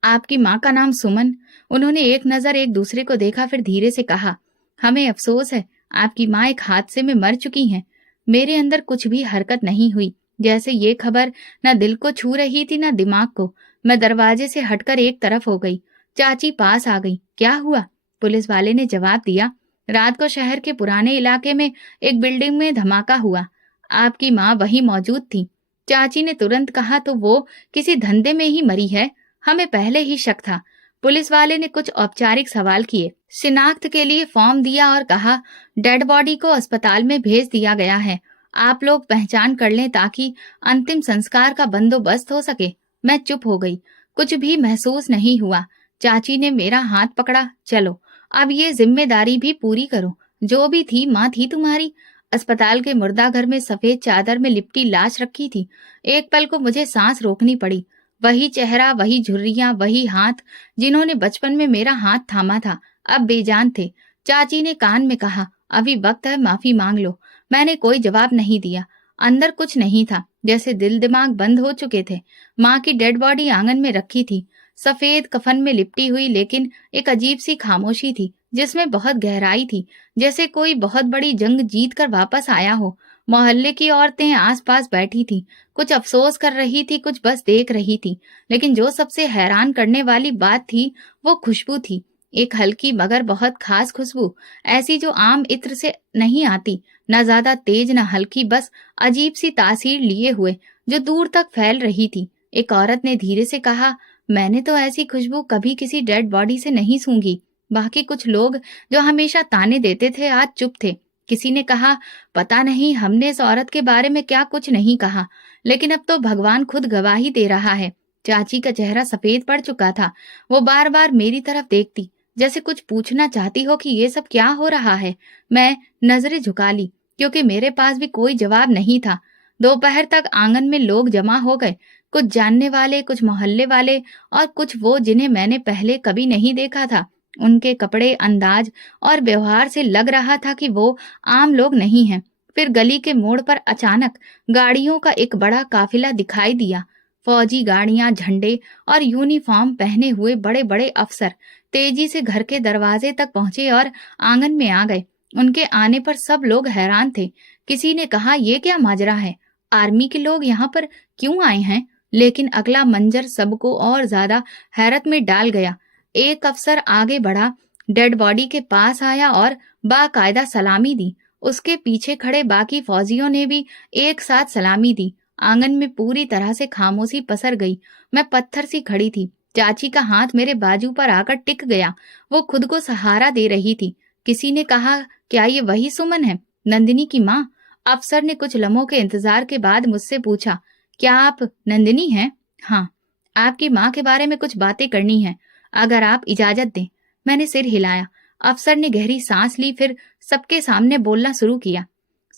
आपकी माँ का नाम सुमन। उन्होंने एक नजर एक दूसरे को देखा, फिर धीरे से कहा, हमें अफसोस है, आपकी माँ एक हादसे में मर चुकी हैं। मेरे अंदर कुछ भी हरकत नहीं हुई, जैसे ये खबर न दिल को छू रही थी न दिमाग को। मैं दरवाजे से हटकर एक तरफ हो गई। चाची पास आ गई। क्या हुआ? पुलिस वाले ने जवाब दिया, रात को शहर के पुराने इलाके में एक बिल्डिंग में धमाका हुआ। आपकी माँ वहीं मौजूद थी। चाची ने तुरंत कहा, तो वो किसी धंधे में ही मरी है। हमें पहले ही शक था। पुलिस वाले ने कुछ औपचारिक सवाल किए, शिनाख्त के लिए फॉर्म दिया और कहा, डेड बॉडी को अस्पताल में भेज दिया गया है। आप लोग पहचान कर लें ताकि अंतिम संस्कार का बंदोबस्त हो सके। मैं चुप हो गई। कुछ भी महसूस नहीं हुआ। चाची ने मेरा हाथ पकड़ा, चलो अब ये जिम्मेदारी भी पूरी करो। जो भी थी माँ थी तुम्हारी। अस्पताल के मुर्दाघर में सफेद चादर में लिपटी लाश रखी थी। एक पल को मुझे सांस रोकनी पड़ी। वही चेहरा, वही झुर्रियां, वही हाथ जिन्होंने बचपन में मेरा हाथ थामा था, अब बेजान थे। चाची ने कान में कहा, अभी वक्त है, माफी मांग लो। मैंने कोई जवाब नहीं दिया। अंदर कुछ नहीं था, जैसे दिल दिमाग बंद हो चुके थे। माँ की डेड बॉडी आंगन में रखी थी, सफेद कफन में लिपटी हुई, लेकिन एक अजीब सी खामोशी थी जिसमें बहुत गहराई थी, जैसे कोई बहुत बड़ी जंग जीत कर वापस आया हो। मोहल्ले की औरतें आसपास बैठी थी, कुछ अफसोस कर रही थी, कुछ बस देख रही थी। लेकिन जो सबसे हैरान करने वाली बात थी वो खुशबू थी। एक हल्की मगर बहुत खास खुशबू, ऐसी जो आम इत्र से नहीं आती, न ज्यादा तेज न हल्की, बस अजीब सी तासीर लिए हुए जो दूर तक फैल रही थी। एक औरत ने धीरे से कहा, मैंने तो ऐसी खुशबू कभी किसी डेड बॉडी से नहीं सूंघी। बाकी कुछ लोग जो हमेशा ताने देते थे आज चुप थे। किसी ने कहा, पता नहीं हमने इस औरत के बारे में क्या कुछ नहीं कहा, लेकिन अब तो भगवान खुद गवाही दे रहा है। चाची का चेहरा सफेद पड़ चुका था। वो बार बार मेरी तरफ देखती, जैसे कुछ पूछना चाहती हो कि ये सब क्या हो रहा है। मैं नजरें झुका ली, क्योंकि मेरे पास भी कोई जवाब नहीं था। दोपहर तक आंगन में लोग जमा हो गए, कुछ जानने वाले, कुछ मोहल्ले वाले और कुछ वो जिन्हें मैंने पहले कभी नहीं देखा था। उनके कपड़े, अंदाज और व्यवहार से लग रहा था कि वो आम लोग नहीं हैं। फिर गली के मोड़ पर अचानक गाड़ियों का एक बड़ा काफिला दिखाई दिया। फौजी गाड़ियां, झंडे और यूनिफॉर्म पहने हुए बड़े बड़े अफसर तेजी से घर के दरवाजे तक पहुंचे और आंगन में आ गए। उनके आने पर सब लोग हैरान थे। किसी ने कहा, ये क्या माजरा है? आर्मी के लोग यहाँ पर क्यों आए हैं? लेकिन अगला मंजर सबको और ज्यादा हैरत में डाल गया। एक अफसर आगे बढ़ा, डेड बॉडी के पास आया और बाकायदा सलामी दी। उसके पीछे खड़े बाकी फौजियों ने भी एक साथ सलामी दी। आंगन में पूरी तरह से खामोशी पसर गई। मैं पत्थर सी खड़ी थी। चाची का हाथ मेरे बाजू पर आकर टिक गया। वो खुद को सहारा दे रही थी। किसी ने कहा, क्या ये वही सुमन है, नंदिनी की माँ? अफसर ने कुछ लम्हों के इंतजार के बाद मुझसे पूछा, क्या आप नंदिनी हैं? हाँ। आपकी माँ के बारे में कुछ बातें करनी है, अगर आप इजाजत दें। मैंने सिर हिलाया। अफसर ने गहरी सांस ली, फिर सबके सामने बोलना शुरू किया।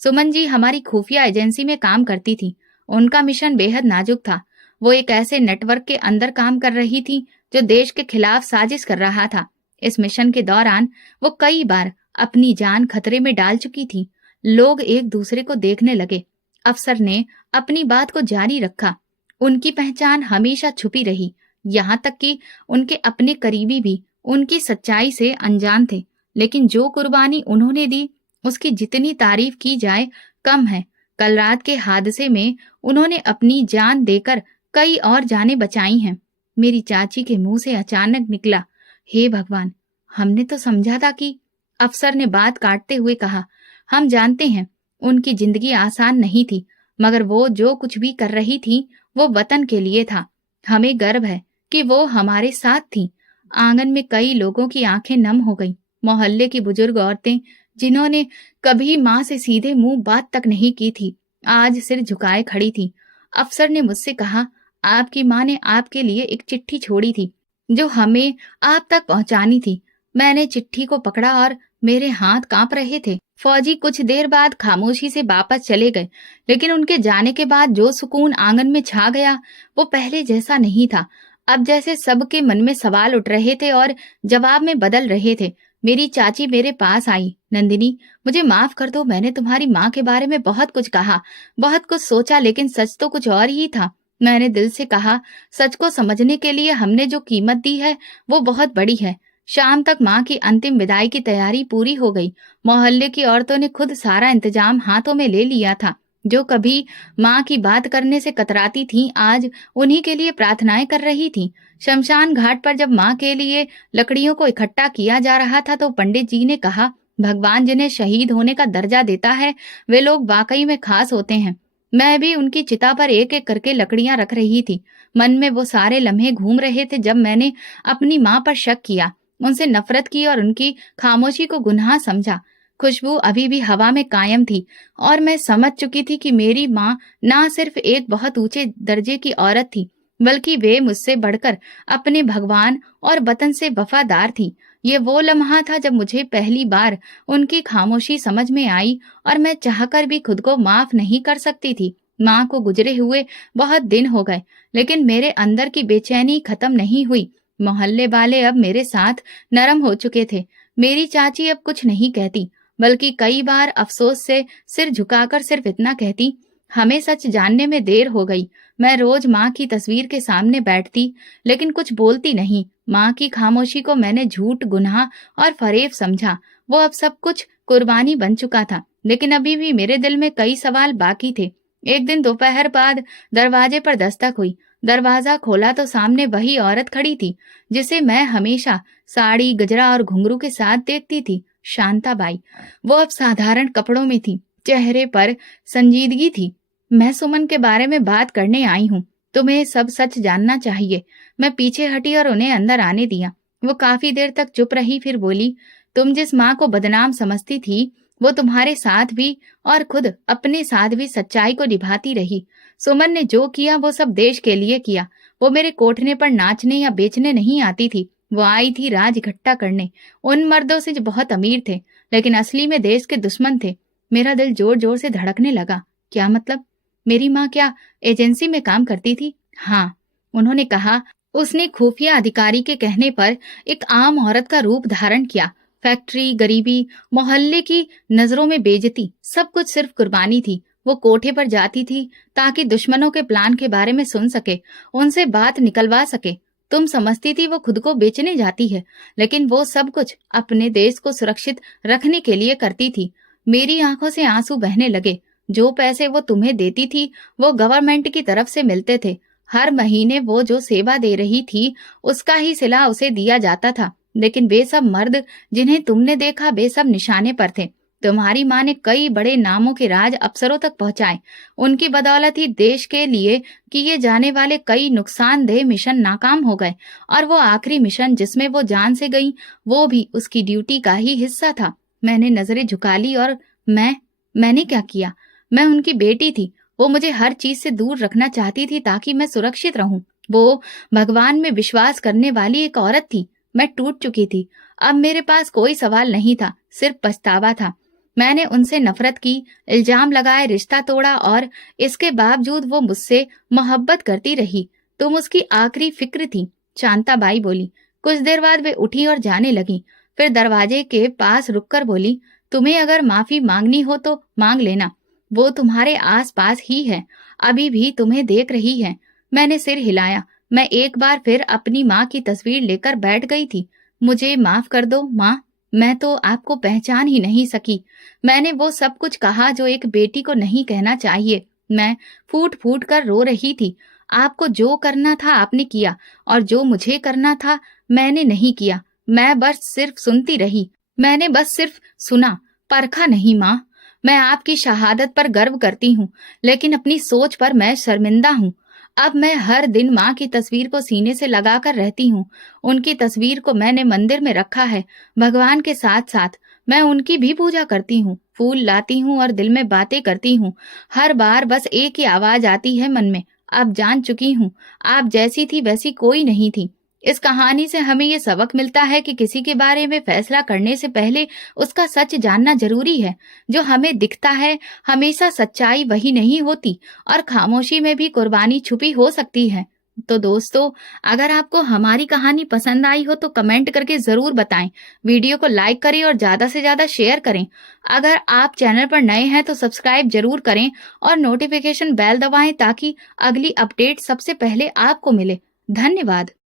सुमन जी हमारी खुफिया एजेंसी में काम करती थी। उनका मिशन बेहद नाजुक था। वो एक ऐसे नेटवर्क के अंदर काम कर रही थी जो देश के खिलाफ साजिश कर रहा था। इस मिशन के दौरान वो कई बार अपनी जान खतरे में डाल चुकी थी। लोग एक दूसरे को देखने लगे। अफसर ने अपनी बात को जारी रखा। उनकी पहचान हमेशा छुपी रही, यहाँ तक कि उनके अपने करीबी भी उनकी सच्चाई से अनजान थे। लेकिन जो कुर्बानी उन्होंने दी, उसकी जितनी तारीफ की जाए कम है। कल रात के हादसे में उन्होंने अपनी जान देकर कई और जानें बचाई हैं। मेरी चाची के मुंह से अचानक निकला, हे भगवान, हमने तो समझा था कि। अफसर ने बात काटते हुए कहा, हम जानते हैं उनकी जिंदगी आसान नहीं थी, मगर वो जो कुछ भी कर रही थी वो वतन के लिए था। हमें गर्व है कि वो हमारे साथ थी। आंगन में कई लोगों की आंखें नम हो गईं। मोहल्ले की बुजुर्ग औरतें जिन्होंने कभी माँ से सीधे मुंह बात तक नहीं की थी, आज सिर झुकाए खड़ी थी। अफसर ने मुझसे कहा, आपकी माँ ने आपके लिए एक चिट्ठी छोड़ी थी जो हमें आप तक पहुंचानी थी। मैंने चिट्ठी को पकड़ा और मेरे हाथ कांप रहे थे। फौजी कुछ देर बाद खामोशी से वापस चले गए, लेकिन उनके जाने के बाद जो सुकून आंगन में छा गया वो पहले जैसा नहीं था। अब जैसे सबके मन में सवाल उठ रहे थे और जवाब में बदल रहे थे। मेरी चाची मेरे पास आई। नंदिनी, मुझे माफ कर दो, मैंने तुम्हारी माँ के बारे में बहुत कुछ कहा, बहुत कुछ सोचा, लेकिन सच तो कुछ और ही था। मैंने दिल से कहा, सच को समझने के लिए हमने जो कीमत दी है वो बहुत बड़ी है। शाम तक माँ की अंतिम विदाई की तैयारी पूरी हो गई। मोहल्ले की औरतों ने खुद सारा इंतजाम हाथों में ले लिया था। जो कभी माँ की बात करने से कतराती थीं, आज उन्हीं के लिए प्रार्थनाएं कर रही थीं। शमशान घाट पर जब माँ के लिए लकड़ियों को इकट्ठा किया जा रहा था तो पंडित जी ने कहा, भगवान जिन्हें शहीद होने का दर्जा देता है वे लोग वाकई में खास होते हैं। मैं भी उनकी चिता पर एक एक करके लकड़ियां रख रही थी। मन में वो सारे लम्हे घूम रहे थे जब मैंने अपनी माँ पर शक किया, उनसे नफरत की और उनकी खामोशी को गुनाह समझा। खुशबू अभी भी हवा में कायम थी और मैं समझ चुकी थी कि मेरी माँ ना सिर्फ एक बहुत ऊंचे दर्जे की औरत थी, बल्कि वे मुझसे बढ़कर अपने भगवान और वतन से वफादार थी। ये वो लम्हा था जब मुझे पहली बार उनकी खामोशी समझ में आई और मैं चाहकर भी खुद को माफ नहीं कर सकती थी। माँ को गुजरे हुए बहुत दिन हो गए, लेकिन मेरे अंदर की बेचैनी खत्म नहीं हुई। मोहल्ले वाले अब मेरे साथ नरम हो चुके थे। मेरी चाची अब कुछ नहीं कहती, बल्कि कई बार अफसोस से सिर झुकाकर सिर्फ इतना कहती, हमें सच जानने में देर हो गई। मैं रोज माँ की तस्वीर के सामने बैठती, लेकिन कुछ बोलती नहीं। माँ की खामोशी को मैंने झूठ, गुनाह और फरेब समझा। वो अब सब कुछ कुर्बानी बन चुका था, लेकिन अभी भी मेरे दिल में कई सवाल बाकी थे। एक दिन दोपहर बाद दरवाजे पर दस्तक हुई। दरवाजा खोला तो सामने वही औरत खड़ी थी जिसे मैं हमेशा साड़ी, गजरा और घुंघरू के साथ देखती थी, शांता बाई। वो अब साधारण कपड़ों में थी, चेहरे पर संजीदगी थी। मैं सुमन के बारे में बात करने आई हूँ, तुम्हें सब सच जानना चाहिए। मैं पीछे हटी और उन्हें अंदर आने दिया। वो काफी देर तक चुप रही, फिर बोली, तुम जिस माँ को बदनाम समझती थी वो तुम्हारे साथ भी और खुद अपने साथ भी सच्चाई को निभाती रही। सुमन ने जो किया वो सब देश के लिए किया। वो मेरे कोठने पर नाचने या बेचने नहीं आती थी, वो आई थी राज इकट्ठा करने, उन मर्दों से जो बहुत अमीर थे लेकिन असली में देश के दुश्मन थे। मेरा दिल जोर जोर से धड़कने लगा। क्या मतलब? मेरी माँ क्या एजेंसी में काम करती थी? हाँ, उन्होंने कहा। उसने खुफिया अधिकारी के कहने पर एक आम औरत का रूप धारण किया। फैक्ट्री, गरीबी, मोहल्ले की नजरों में बेइज्जती, सब कुछ सिर्फ कुर्बानी थी। वो कोठे पर जाती थी ताकि दुश्मनों के प्लान के बारे में सुन सके, उनसे बात निकलवा सके। तुम समझती थी वो खुद को बेचने जाती है, लेकिन वो सब कुछ अपने देश को सुरक्षित रखने के लिए करती थी। मेरी आंखों से आंसू बहने लगे। जो पैसे वो तुम्हें देती थी वो गवर्नमेंट की तरफ से मिलते थे। हर महीने वो जो सेवा दे रही थी उसका ही सिला उसे दिया जाता था। लेकिन वे सब मर्द जिन्हें तुमने देखा वे सब निशाने पर थे। तुम्हारी माँ ने कई बड़े नामों के राज अफसरों तक पहुंचाए। उनकी बदौलत ही देश के लिए किए जाने वाले कई नुकसानदेह मिशन नाकाम हो गए, और वो आखिरी मिशन जिसमें वो जान से गई वो भी उसकी ड्यूटी का ही हिस्सा था। मैंने नजरें झुका ली और मैंने क्या किया? मैं उनकी बेटी थी। वो मुझे हर चीज से दूर रखना चाहती थी ताकि मैं सुरक्षित रहूं। वो भगवान में विश्वास करने वाली एक औरत थी। मैं टूट चुकी थी। अब मेरे पास कोई सवाल नहीं था, सिर्फ पछतावा था। मैंने उनसे नफरत की, इल्जाम लगाए, रिश्ता तोड़ा, और इसके बावजूद वो मुझसे मोहब्बत करती रही। तुम उसकी आखिरी फिक्र थी, शांताबाई बोली। कुछ देर बाद वे उठी और जाने लगी। फिर दरवाजे के पास रुककर बोली, तुम्हें अगर माफी मांगनी हो तो मांग लेना, वो तुम्हारे आस पास ही है, अभी भी तुम्हें देख रही है। मैंने सिर हिलाया। मैं एक बार फिर अपनी माँ की तस्वीर लेकर बैठ गई थी। मुझे माफ कर दो माँ, मैं तो आपको पहचान ही नहीं सकी। मैंने वो सब कुछ कहा जो एक बेटी को नहीं कहना चाहिए। मैं फूट फूट कर रो रही थी। आपको जो करना था आपने किया, और जो मुझे करना था मैंने नहीं किया। मैं बस सिर्फ सुनती रही। मैंने बस सिर्फ सुना, परखा नहीं माँ। मैं आपकी शहादत पर गर्व करती हूँ, लेकिन अपनी सोच पर मैं शर्मिंदा हूँ। अब मैं हर दिन माँ की तस्वीर को सीने से लगाकर रहती हूँ। उनकी तस्वीर को मैंने मंदिर में रखा है। भगवान के साथ साथ मैं उनकी भी पूजा करती हूँ, फूल लाती हूँ और दिल में बातें करती हूँ। हर बार बस एक ही आवाज आती है मन में, अब जान चुकी हूँ, आप जैसी थी वैसी कोई नहीं थी। इस कहानी से हमें ये सबक मिलता है कि किसी के बारे में फैसला करने से पहले उसका सच जानना जरूरी है। जो हमें दिखता है, हमेशा सच्चाई वही नहीं होती, और खामोशी में भी कुर्बानी छुपी हो सकती है। तो दोस्तों, अगर आपको हमारी कहानी पसंद आई हो तो कमेंट करके जरूर बताएं। वीडियो को लाइक करें और ज्यादा से ज्यादा शेयर करें। अगर आप चैनल पर नए हैं तो सब्सक्राइब जरूर करें और नोटिफिकेशन बेल दबाएं ताकि अगली अपडेट सबसे पहले आपको मिले। धन्यवाद।